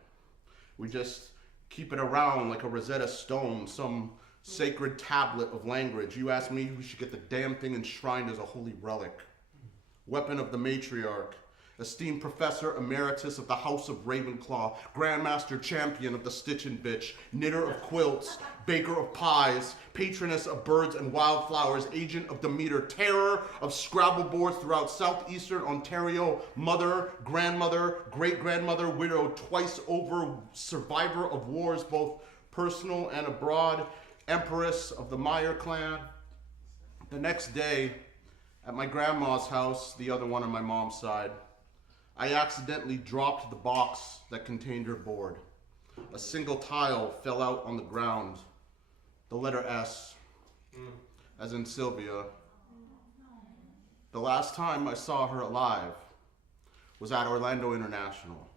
We just keep it around like a Rosetta Stone, some sacred tablet of language. You ask me, we should get the damn thing enshrined as a holy relic. weapon of the matriarch, esteemed professor emeritus of the House of Ravenclaw, grandmaster champion of the Stitch and Bitch, knitter of quilts, baker of pies, patroness of birds and wildflowers, agent of Demeter, terror of Scrabble boards throughout southeastern Ontario, mother, grandmother, great-grandmother, widow, twice over, survivor of wars, both personal and abroad, empress of the Meyer clan. The next day, at my grandma's house, the other one on my mom's side, I accidentally dropped the box that contained her board. A single tile fell out on the ground. The letter S, as in Sylvia. The last time I saw her alive was at Orlando International.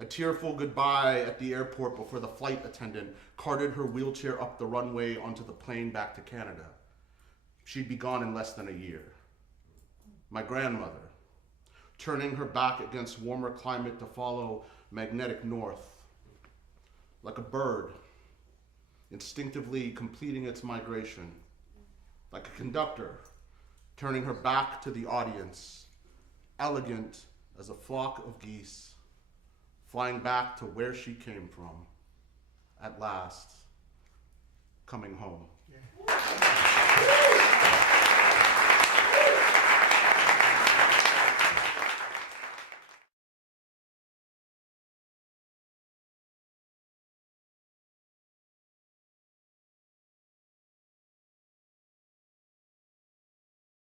A tearful goodbye at the airport before the flight attendant carted her wheelchair up the runway onto the plane back to Canada. She'd be gone in less than a year. My grandmother, turning her back against warmer climate to follow magnetic north, like a bird, instinctively completing its migration, like a conductor, turning her back to the audience, elegant as a flock of geese, flying back to where she came from, at last, coming home. Yeah.